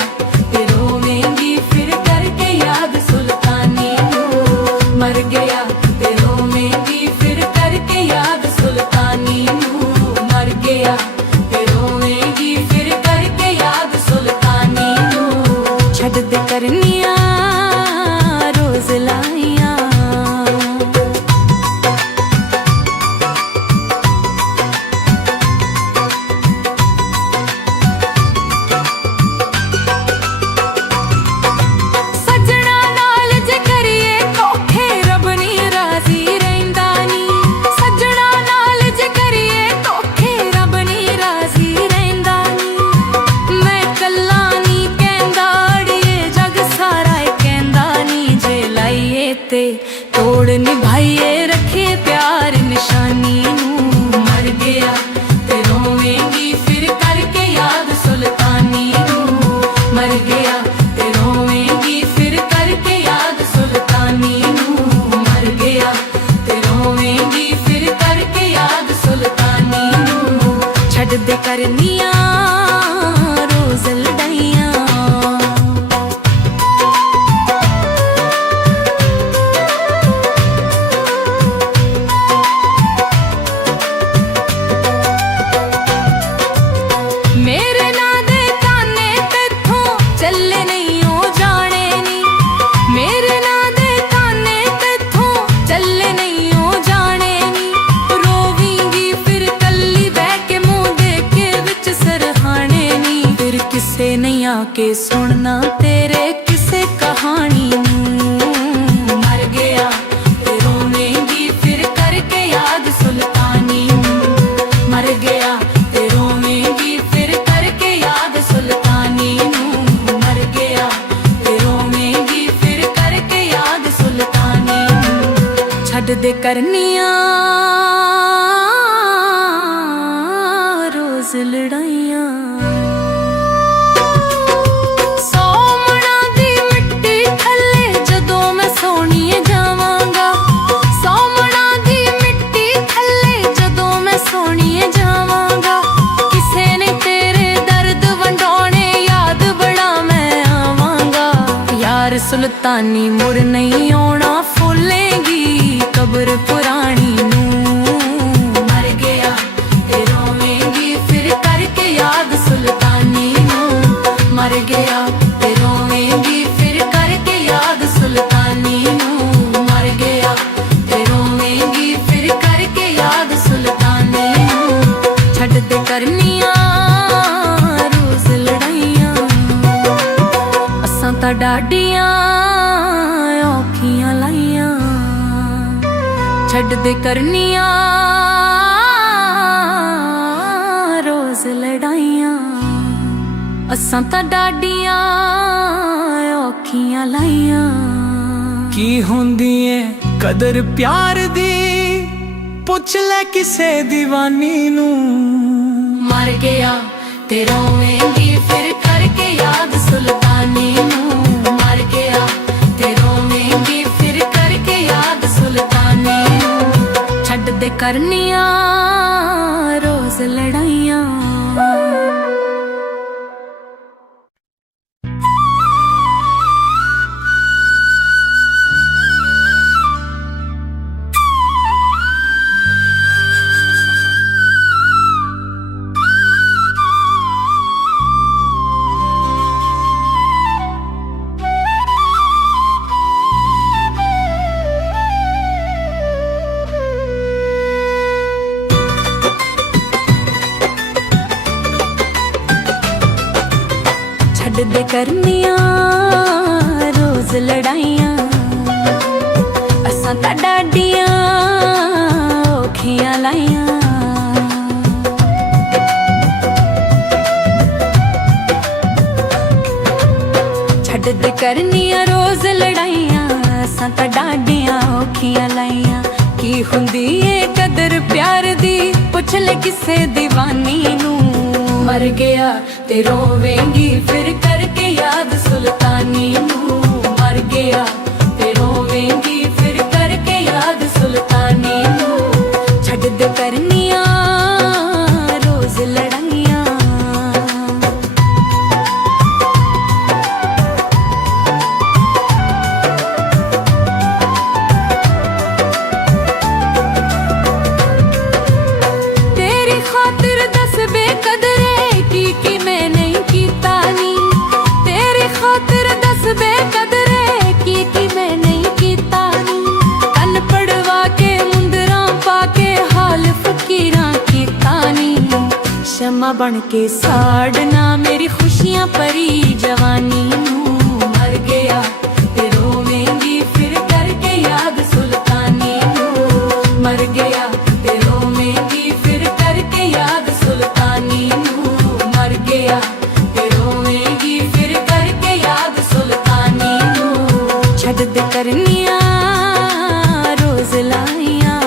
ਤੇ ਰੋਵੇਂਗੀ ਫਿਰ ਕਰਕੇ ਯਾਦ ਸੁਲਤਾਨੀ ਨੂੰ ਮਰ ਗਿਆ ਤੇ ਰੋਵੇਂਗੀ ਫਿਰ ਕਰਕੇ ਯਾਦ ਸੁਲਤਾਨੀ ਨੂੰ ਮਰ ਗਿਆ ਤੇ ਰੋਵੇਂਗੀ ਫਿਰ ਕਰਕੇ ਯਾਦ ਸੁਲਤਾਨੀ ਨੂੰ ਛੱਡ ਦੇ ਕਰਨੀਆਂ ਰੋਜ਼ ਲਾਈਆਂ ਸੱਜਣਾ ਨਾਲ ਜੇ ਕਰੀਏ ਧੋਖੇ ਰੱਬ ਨੀ ਰਾਜ਼ੀ ਰਹਿੰਦਾ ਨੀ ਸੱਜਣਾ ਨਾਲ ਜੇ ਕਰੀਏ ਧੋਖੇ ਰੱਬ ਨੀ ਰਾਜ਼ੀ ਰਹਿੰਦਾ ਨੀ ਮੈਂ ਕੱਲਾ ਨੀ ਕਹਿੰਦਾ ਅੜੀਏ ਜਗ ਸਾਰਾ ਏ ਕਹਿੰਦਾ ਨੀ ਜੇ ਲਾਈਏ ਤੇ ਤੋੜ ਨਿਭਾਈਏ ਰੱਖੇ ਪਿਆਰ ਨਿਸ਼ਾਨੀ ਨੂੰ ਮਰ ਗਿਆ ਤੇ ਰੋਵੇਂਗੀ ਫਿਰ ਕਰਕੇ ਯਾਦ ਸੁਲਤਾਨੀ ਨੂੰ ਮਰ ਗਿਆ ਤੇ ਰੋਵੇਂਗੀ ਫਿਰ ਕਰਕੇ ਯਾਦ ਸੁਲਤਾਨੀ ਨੂੰ ਮਰ ਗਿਆ ਤੇ ਰੋਵੇਂਗੀ ਫਿਰ ਕਰਕੇ ਯਾਦ ਸੁਲਤਾਨੀ ਨੂੰ ਛੱਡ ਦੇ ਕਰਨੀਆਂ ਰੋਜ਼ ਲੜਾਈਆਂ ਮੇਰੇ ਨਾਂ ਦੇ ਤਾਨੇ ਤੇਥੋਂ ਚੱਲੇ ਨਹੀਂ ਉਹ ਜਾਣੇ ਨੀ ਮੇਰੇ ਨਾਂ ਦੇ ਤਾਨੇ ਤੇਥੋਂ ਚੱਲੇ ਨਹੀਂ ਉਹ ਜਾਣੇ ਨੀ ਰੋਵੀਂਗੀ ਫਿਰ ਕੱਲੀ ਬਹਿ ਕੇ ਮੂੰਹ ਦੇ ਕੇ ਵਿੱਚ ਸਰਹਾਣੇ ਨੀ ਫਿਰ ਕਿਸੇ ਨਹੀਂ ਆ ਕੇ ਸੁਣਨਾ ਤੇਰੇ ਕਿਸੇ ਕਹਾਣੀ ਨੂੰ ਮਰ ਗਿਆ ਤੇ ਰੋਵੇਂਗੀ ਫਿਰ ਕਰਕੇ ਯਾਦ ਸੁਲਤਾਨੀ ਨੂੰ ਮਰ ਗਿਆ ਤੇ ਰੋਵੇਂਗੀ ਫਿਰ ਕਰਕੇ ਯਾਦ ਸੁਲਤਾਨੀ ਨੂੰ ਮਰ ਗਿਆ ਤੇ ਰੋਵੇਂਗੀ ਫਿਰ ਕਰਕੇ ਯਾਦ ਸੁਲਤਾਨੀ ਨੂੰ ਛੱਡ ਦੇ ਕਰਨੀਆਂ ਰੋਜ਼ ਲੜਾਈਆਂ ਸੋਮਣਾ ਦੀ ਮਿੱਟੀ ਥੱਲੇ ਜਦੋਂ ਮੈਂ ਸੋਣੀਏ ਜਾਵਾਂਗਾ ਸੋਮਣਾ ਦੀ ਮਿੱਟੀ ਥੱਲੇ ਜਦੋਂ ਮੈਂ ਸੋਣੀਏ ਜਾਵਾਂਗਾ ਕਿਸੇ ਨੇ ਤੇਰੇ ਦਰਦ ਵੰਡਾਉਣੇ ਯਾਦ ਬੜਾ ਮੈਂ ਆਵਾਂਗਾ ਯਾਰ ਸੁਲਤਾਨੀ ਮੁੜ ਨਹੀਂ ਆਉਣਾ ਫੁੱਲੇਗੀ ਕਬਰ ਪੁਰਾਣੀ ਨੂੰ ਮਰ ਗਿਆ ਤੇ ਰੋਵੇਂਗੀ ਫਿਰ ਕਰਕੇ ਯਾਦ ਸੁਲਤਾਨੀ ਨੂੰ ਮਰ ਗਿਆ ਤੇ ਰੋਵੇਂਗੀ ਫਿਰ ਕਰਕੇ ਯਾਦ ਸੁਲਤਾਨੀ ਨੂੰ ਮਰ ਗਿਆ ਤੇ ਰੋਵੇਂਗੀ ਫਿਰ ਕਰਕੇ ਯਾਦ ਸੁਲਤਾਨੀ ਨੂੰ ਛੱਡ ਦੇ ਕਰਨੀਆਂ ਰੋਜ਼ ਲੜਾਈਆਂ ਅਸਾਂ ਤਾਂ ਡਾਡੀਆਂ ਔਖੀਆਂ ਲਾਈਆਂ ਛੱਡ ਦੇ ਕਰਨੀਆਂ ਰੋਜ਼ ਲੜਾਈਆਂ ਅਸਾਂ ਤਾਂ ਡਾਡੀਆਂ ਔਖੀਆਂ ਲਾਈਆਂ ਕੀ ਹੁੰਦੀ ਏ ਕਦਰ ਪਿਆਰ ਦੀ ਪੁੱਛ ਲੈ ਕਿਸੇ دیਵਾਨੀ ਨੂੰ ਮਰ ਗਿਆ ਤੇ ਰੋਵੇਂਗੀ ਫਿਰ ਕਰਕੇ ਯਾਦ ਸੁਲਤਾਨੀ ਨੂੰ ਮਰ ਗਿਆ ਤੇ ਰੋਵੇਂਗੀ ਫਿਰ ਕਰਕੇ ਯਾਦ ਸੁਲਤਾਨੀ ਨੂੰ ਛੱਡ ਦੇ ਕਰਨੀਆਂ ਰੋਜ਼ ਲੜਾਈਆਂ दे करनिया रोज लड़ाइयां असां तां डाडियां औखियां लाइयां छड्ड दे करनिया रोज लड़ाइयां असां तां डाडियां औखियां लाइयां की हुंदी ए कदर प्यार दी पुछ ले किसे दीवानी नू मर गया ते रोवेंगी फिर करके याद सुल्तानी नू मर गया ते रोवेंगी फिर करके याद सुल्तानी नू छड्ड दे करनिया रोज लड़ाइयां तेरी खातिर दस बेकदरे की मैं नहीं कीता नी तेरी खातिर दस बेकदरे की मैं नहीं कीता नी कन पड़वा के मुंदरा पाके हाल फकीरा कीता नी शमा बन के साड़ना मेरी खुशियां परी जवानी नू मर गया ते रोवेंगी फिर करके याद सुल्तानी नू मर गया ते रोवेंगी फिर करके याद सुल्तानी नू मर गया ते रोवेंगी फिर करके याद सुल्तानी नू छड्ड दे करनिया रोज लाइयां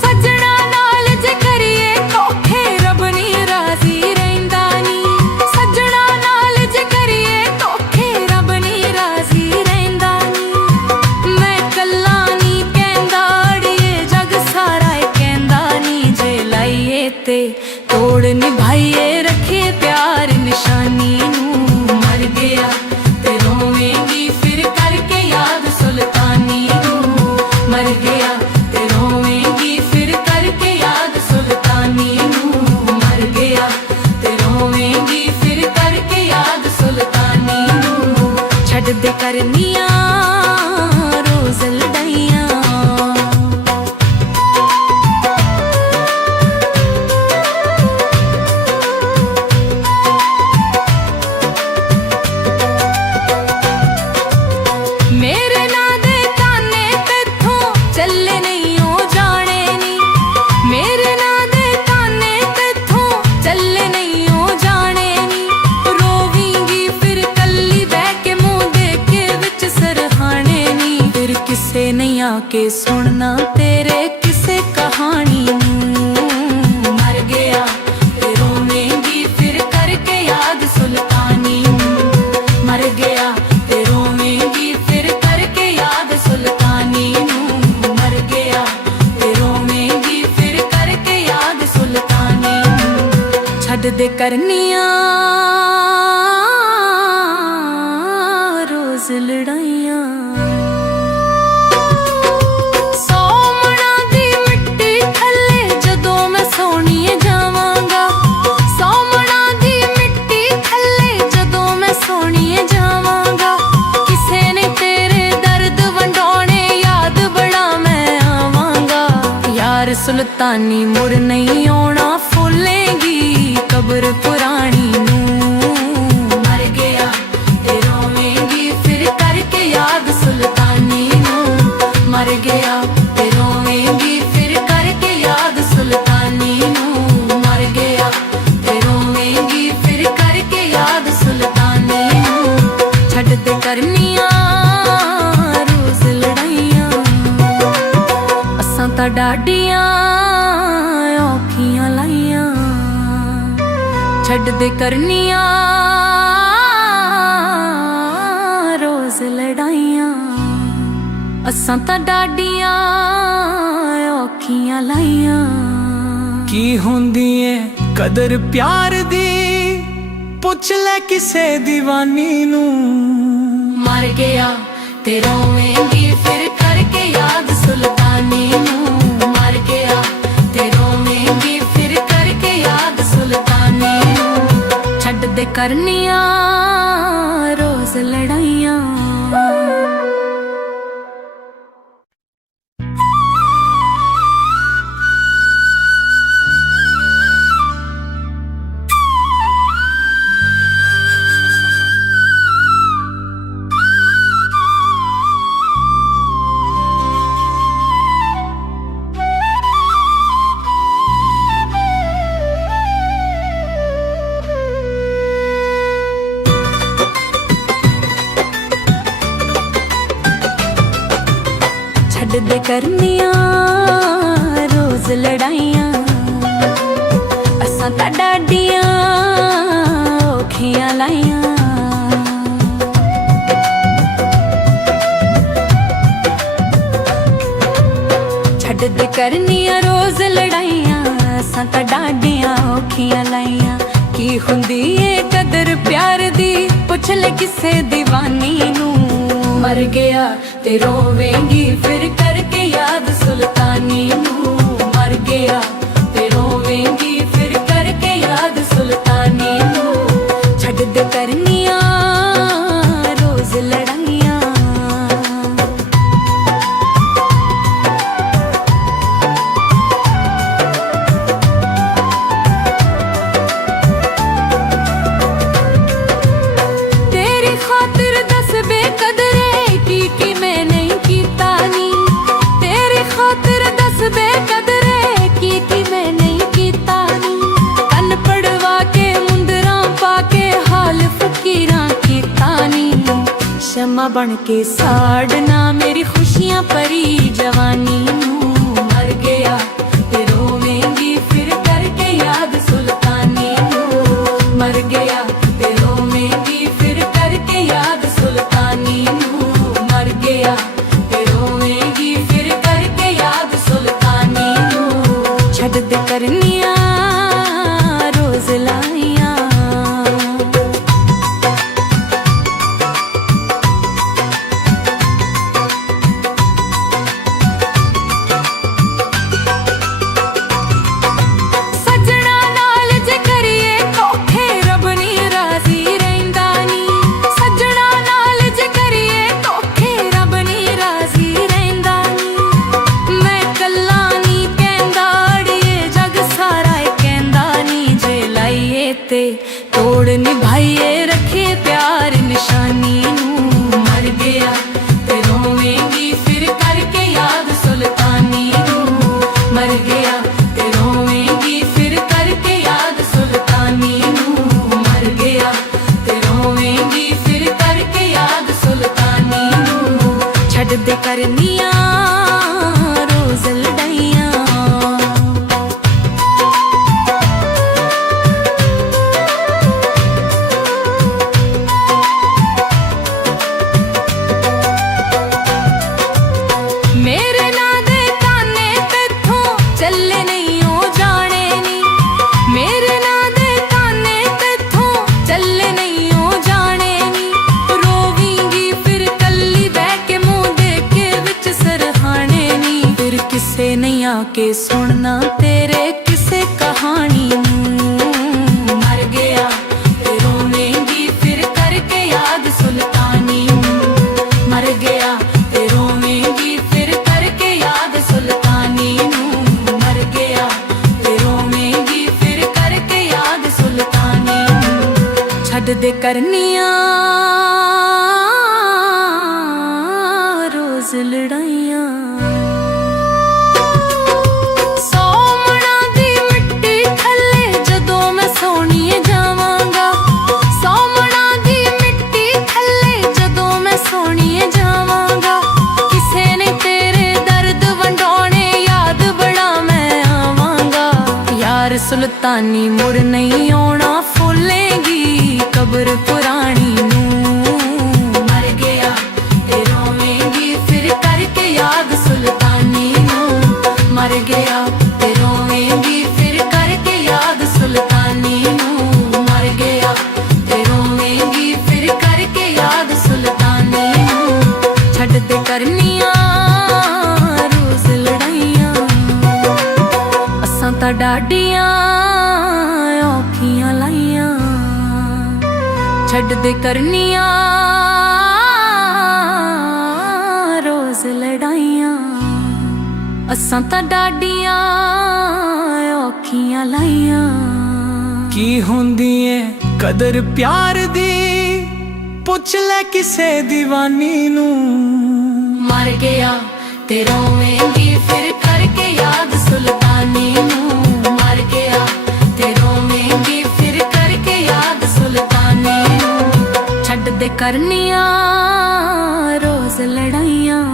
सजना नाल जे करिए धोखे रब नी राजी रहिंदा नी सजना नाल जे करिए धोखे रब नी राजी रहिंदा नी मैं कल्ला नी कहंदा अड़िए जग सारा कहंदा नी जे लाइए ते तोड़ निभाइए रखे प्यार निशानी नू मर गया ते रोवेंगी फिर करके याद सुल्तानी नू मर गया ते रोवेंगी फिर करके याद सुल्तानी नू मर गया ते रोवेंगी फिर करके याद सुल्तानी नू छड्ड दे करनिया रोज लड़ाइयां मेरे ना दे ताने तेथों चले नहीं हो जाने नी मेरे ना दे ताने तेथों चले नहीं हो जाने नी रोवेंगी फिर कल्ली बह के मुंह देख के विच सरहाने नी फिर किसे नहीं आके सुनना तेरे किसे कहानी नू मर गया ते रोवेंगी फिर करके याद सुल्तानी नू मर गया ते रोवेंगी फिर करके याद सुल्तानी नू मर गया ते रोवेंगी फिर करके याद सुल्तानी नू छड्ड दे करनिया रोज लड़ाइयां सोमना दी मिट्टी थल्ले जदों मैं सोणीए जावांगा सोमना दी मिट्टी थल्ले जदों मैं सोणीए जावांगा किसे ने तेरे दर्द वंडोने याद बड़ा मैं आवांगा यार सुल्तानी मुड़ नहीं आना फूलेंगी कब्र पुरानी नू मर गया ते रोवेंगी फिर करके याद सुल्तानी नू मर गया ते रोवेंगी फिर करके याद सुल्तानी नू मर गया ते रोवेंगी फिर करके याद सुल्तानी नू छड्ड दे करनिया रोज लड़ाइयां असां तां डाडियां औखियां लाइयां छड्ड दे करनिया रोज लड़ाइयां असां तां डाडियां औखियां लाइयां की हुंदी ए कदर प्यार दी पुछ ले किसे दीवानी नू मर गया ते रोवेंगी फिर करके याद सुल्तानी नू मर गया ते रोवेंगी फिर करके याद सुल्तानी नू छड्ड दे करनिया रोज लड़ाइयां ਛੱਡਦੇ ਕਰਨੀਆਂ ਰੋਜ਼ ਲੜਾਈਆਂ ਅਸਾਂ ਤਾਂ ਡਾਡੀਆਂ ਔਖੀਆਂ ਲਾਈਆਂ ਛੱਡਦੇ ਕਰਨੀਆਂ ਰੋਜ਼ ਲੜਾਈਆਂ ਅਸਾਂ ਤਾਂ ਡਾਡੀਆਂ ਔਖੀਆਂ ਲਾਈਆਂ ਕੀ ਹੁੰਦੀ ਏ ਕਦਰ ਪਿਆਰ ਦੀ ਪੁੱਛ ਲੈ ਕਿਸੇ دیਵਾਨੀ ਨੂੰ ਮਰ ਗਿਆ ਤੇ ਰੋਵੇਂਗੀ ਫਿਰ ਕਰਕੇ ਯਾਦ ਸੁਲਤਾਨੀ ਨੂੰ ਮਰ ਗਿਆ ਤੇ ਰੋਵੇਂਗੀ ਫਿਰ ਕਰਕੇ ਯਾਦ ਸੁਲਤਾਨੀ ਨੂੰ ਛੱਡਦੇ ਕਰਨੀਆਂ ਰੋਜ਼ ਲੜਾਈਆਂ ਤੇਰੀ ਖਾਤਰ ਦੱਸ ਬੇਕਦਰੇ ਕੀ ਮੈਂ ਨਹੀਂ ਕੀਤਾ ਨੀ ਤੇਰੀ ਖਾਤਰ ਦੱਸ ਬੇਕਦਰੇ ਕੀ ਮੈਂ ਨਹੀਂ ਕੀਤਾ ਨੀ ਕੰਨ ਪੜਵਾ ਕੇ ਮੁੰਦਰਾਂ ਪਾ ਕੇ ਹਾਲ ਫਕੀਰਾਂ ਕੀਤਾ ਨੀ ਸ਼ਮਾ ਬਣ ਕੇ ਸਾੜਨਾ ਮੇਰੀ ਖੁਸ਼ੀਆਂ ਭਰੀ ਜਵਾਨੀ ਨੂੰ ਮਰ ਗਿਆ ਤੇ ਰੋਵੇਂਗੀ ਫਿਰ ਕਰਕੇ ਯਾਦ ਸੁਲਤਾਨੀ ਨੂੰ ਮਰ ਗਿਆ ਤੇ ਰੋਵੇਂਗੀ ਫਿਰ ਕਰਕੇ ਯਾਦ ਸੁਲਤਾਨੀ ਨੂੰ ਮਰ ਗਿਆ ਤੇ ਰੋਵੇਂਗੀ ਫਿਰ ਕਰਕੇ ਯਾਦ ਸੁਲਤਾਨੀ ਨੂੰ ਛੱਡਦੇ ਕਰਨੀਆਂ ਰੋਜ਼ ਲਾਈਆਂ ਸੱਜਣਾ ਨਾਲ ਜੇ ਕਰੀਏ ਧੋਖੇ ਰੱਬ ਨੀ ਰਾਜ਼ੀ ਰਹਿੰਦਾ ਨੀ ਸੱਜਣਾ ਨਾਲ ਜੇ ਕਰੀਏ ਧੋਖੇ ਰੱਬ ਨੀ ਰਾਜ਼ੀ ਰਹਿੰਦਾ ਨੀ ਮੈਂ ਕੱਲਾ ਨੀ ਕਹਿੰਦਾ ਅੜੀਏ ਜਗ ਸਾਰਾ ਏ ਕਹਿੰਦਾ ਨੀ ਜੇ ਲਾਈਏ ਤੇ ਤੋੜ ਨਿਭਾਈਏ ਰੱਖੇ ਪਿਆਰ ਨਿਸ਼ਾਨੀ ਨੂੰ ਮਰ ਗਿਆ ਤੇ ਰੋਵੇਂਗੀ ਫਿਰ ਕਰਕੇ ਯਾਦ ਸੁਲਤਾਨੀ ਨੂੰ ਮਰ ਗਿਆ ਤੇ ਰੋਵੇਂਗੀ ਫਿਰ ਕਰਕੇ ਯਾਦ ਸੁਲਤਾਨੀ ਨੂੰ ਮਰ ਗਿਆ ਤੇ ਰੋਵੇਂਗੀ ਫਿਰ ਕਰਕੇ ਯਾਦ ਸੁਲਤਾਨੀ ਨੂੰ ਛੱਡਦੇ ਕਰਨੀਆਂ ਰੋਜ਼ ਲੜਾਈਆਂ ਮੇਰੇ ਨਾਂ ਦੇ ਤਾਨੇ ਤੇਥੋਂ ਚੱਲੇ ਨਹੀਂ ਉਹ ਜਾਣੇ ਨੀ ਮੇਰੇ ਨਾਂ ਦੇ ਤਾਨੇ ਤੇਥੋਂ ਚੱਲੇ ਨਹੀਂ ਉਹ ਜਾਣੇ ਨੀ ਰੋਵੀਂਗੀ ਫਿਰ ਕੱਲੀ ਬਹਿ ਕੇ ਮੂੰਹ ਦੇ ਕੇ ਵਿੱਚ ਸਰਹਾਣੇ ਨੀ ਫਿਰ ਕਿਸੇ ਨਹੀਂ ਆ ਕੇ ਸੁਣਨਾ ਤੇਰੇ ਕਿਸੇ ਕਹਾਣੀ ਨੂੰ ਮਰ ਗਿਆ ਤੇ ਰੋਵੇਂਗੀ ਫਿਰ ਕਰਕੇ ਯਾਦ ਸੁਲਤਾਨੀ ਨੂੰ ਮਰ ਗਿਆ ਤੇ ਰੋਵੇਂਗੀ ਫਿਰ ਕਰਕੇ ਯਾਦ ਸੁਲਤਾਨੀ ਨੂੰ ਮਰ ਗਿਆ ਤੇ ਰੋਵੇਂਗੀ ਫਿਰ ਕਰਕੇ ਯਾਦ ਸੁਲਤਾਨੀ ਨੂੰ ਛੱਡਦੇ ਕਰਨੀਆਂ ਰੋਜ਼ ਲੜਾਈਆਂ ਸੌਮਣਾ ਦੀ ਮਿੱਟੀ ਥੱਲੇ ਜਦੋਂ ਮੈਂ ਸੋਣੀਏ ਜਾਵਾਂਗਾ ਸੌਮਣਾ ਦੀ ਮਿੱਟੀ ਥੱਲੇ ਜਦੋਂ ਮੈਂ ਸੋਣੀਏ ਜਾਵਾਂਗਾ ਕਿਸੇ ਨੇ ਤੇਰੇ ਦਰਦ ਵੰਡਾਉਣੇ ਯਾਦ ਬੜਾ ਮੈਂ ਆਵਾਂਗਾ ਯਾਰ ਸੁਲਤਾਨੀ ਮੁੜ ਨਹੀਂ ਆਉਣਾ ਫੁੱਲੇਗੀ ਕਬਰ ਪੁਰਾਣੀ ਨੂੰ ਮਰ ਗਿਆ ਤੇ ਰੋਵੇਂਗੀ ਫਿਰ ਕਰਕੇ ਯਾਦ ਸੁਲਤਾਨੀ ਨੂੰ ਮਰ ਗਿਆ ਤੇ ਰੋਵੇਂਗੀ ਫਿਰ ਕਰਕੇ ਯਾਦ ਸੁਲਤਾਨੀ ਨੂੰ ਮਰ ਗਿਆ ਤੇ ਰੋਵੇਂਗੀ ਫਿਰ ਕਰਕੇ ਯਾਦ ਸੁਲਤਾਨੀ ਨੂੰ ਛੱਡਦੇ ਕਰਨੀਆਂ ਰੋਜ਼ ਲੜਾਈਆਂ ਅਸਾਂ ਤਾਂ ਡਾਡੀਆਂ ਔਖੀਆਂ ਲਾਈਆਂ ਛੱਡਦੇ ਕਰਨੀਆਂ ਰੋਜ਼ ਲੜਾਈਆਂ ਅਸਾਂ ਤਾਂ ਡਾਡੀਆਂ ਔਖੀਆਂ ਲਾਈਆਂ ਕੀ ਹੁੰਦੀ ਏ ਕਦਰ ਪਿਆਰ ਦੀ ਪੁੱਛ ਲੈ ਕਿਸੇ دیਵਾਨੀ ਨੂੰ ਮਰ ਗਿਆ ਤੇ ਰੋਵੇਂਗੀ ਫਿਰ ਕਰਕੇ ਯਾਦ ਸੁਲਤਾਨੀ ਨੂੰ ਮਰ ਗਿਆ ਤੇ ਰੋਵੇਂਗੀ ਫਿਰ ਕਰਕੇ ਯਾਦ ਸੁਲਤਾਨੀ ਨੂੰ ਛੱਡਦੇ ਕਰਨੀਆਂ ਰੋਜ਼ ਲੜਾਈਆਂ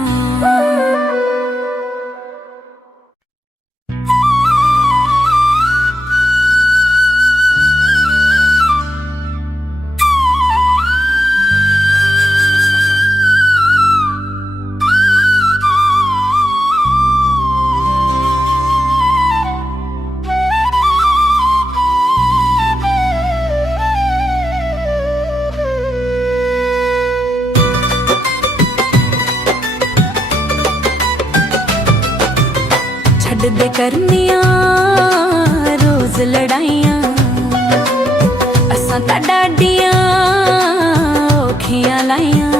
ਦੇ ਕਰਨੀਆਂ ਰੋਜ਼ ਲੜਾਈਆਂ ਅਸਾਂ ਤਾਂ ਡਾਡੀਆਂ ਔਖੀਆਂ ਲਾਈਆਂ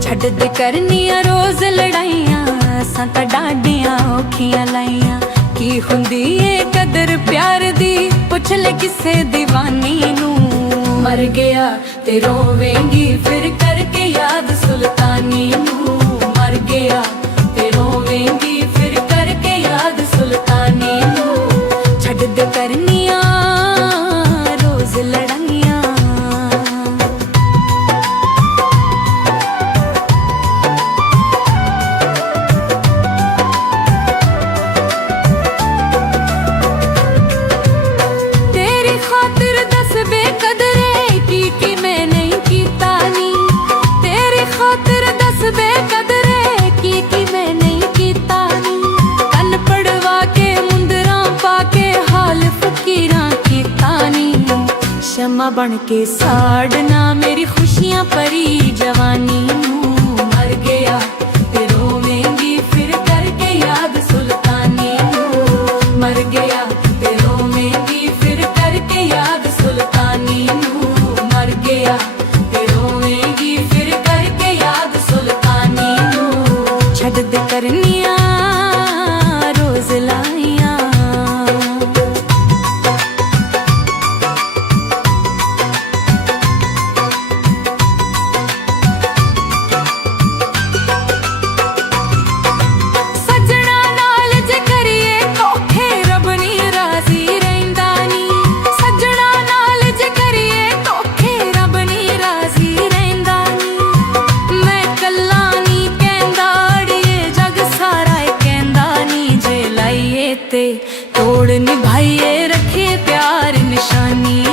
ਛੱਡ ਦੇ ਕਰਨੀਆਂ ਰੋਜ਼ ਲੜਾਈਆਂ ਅਸਾਂ ਤਾਂ ਡਾਡੀਆਂ ਔਖੀਆਂ ਲਾਈਆਂ ਕੀ ਹੁੰਦੀ ਏ ਕਦਰ ਪਿਆਰ ਦੀ ਪੁੱਛ ਲੈ ਕਿਸੇ دیਵਾਨੀ ਨੂੰ ਮਰ ਗਿਆ ਤੇ ਰੋਵੇਂਗੀ ਫਿਰ ਕਰਕੇ ਯਾਦ ਸੁਲਤਾਨੀ ਨੂੰ ਮਰ ਗਿਆ ਤੇ ਰੋਵੇਂਗੀ ਫਿਰ ਕਰਕੇ ਯਾਦ ਸੁਲਤਾਨੀ ਨੂੰ ਛੱਡ ਦੇ ਕਰਨੀਆਂ ਰੋਜ਼ ਲੜਾਈਆਂ ਤੇਰੀ ਖਾਤਰ ਦੱਸ ਬੇਕਦਰੇ ਕੀ ਮੈਂ ਨਹੀਂ ਕੀਤਾ ਨੀ ਤੇਰੀ ਖਾਤਰ ਦੱਸ ਬੇਕਦਰੇ ਕੀ ਮੈਂ ਨਹੀਂ ਕੀਤਾ ਨੀ ਕੰਨ ਪੜਵਾ ਕੇ ਮੁੰਦਰਾਂ ਪਾ ਕੇ ਹਾਲ ਫਕੀਰਾਂ ਕੀਤਾ ਨੀ ਸ਼ਮਾ ਬਣ ਕੇ ਸਾੜਨਾ ਮੇਰੀ ਖੁਸ਼ੀਆਂ ਭਰੀ ਜਵਾਨੀ ਨੂੰ ਮਰ ਗਿਆ ਤੇ ਰੋਵੇਂਗੀ ਫਿਰ ਕਰਕੇ ਯਾਦ ਸੁਲਤਾਨੀ ਨੂੰ ਮਰ ਗਿਆ ਤੇ ਰੋਵੇਂਗੀ ਫਿਰ ਕਰਕੇ ਯਾਦ ਸੁਲਤਾਨੀ ਨੂੰ ਮਰ ਗਿਆ ਤੇ ਰੋਵੇਂਗੀ ਫਿਰ ਕਰਕੇ ਯਾਦ ਸੁਲਤਾਨੀ ਨੂੰ ਛੱਡ ਦੇ ਕਰਨੀਆਂ ਰੋਜ਼ ਲਾਈਆਂ ਸੱਜਣਾ ਨਾਲ ਜੇ ਕਰੀਏ ਧੋਖੇ ਰੱਬ ਨੀ ਰਾਜ਼ੀ ਰਹਿੰਦਾ ਨੀ ਸੱਜਣਾ ਨਾਲ ਜੇ ਕਰੀਏ ਧੋਖੇ ਰੱਬ ਨੀ ਰਾਜ਼ੀ ਰਹਿੰਦਾ ਨੀ ਮੈਂ ਕੱਲਾ ਨੀ ਕਹਿੰਦਾ ਅੜੀਏ ਜਗ ਸਾਰਾ ਏ ਕਹਿੰਦਾ ਨੀ ਜੇ ਲਾਈਏ ਤੇ ਤੋੜ ਨਿਭਾਈਏ ਰੱਖੇ ਪਿਆਰ ਨਿਸ਼ਾਨੀ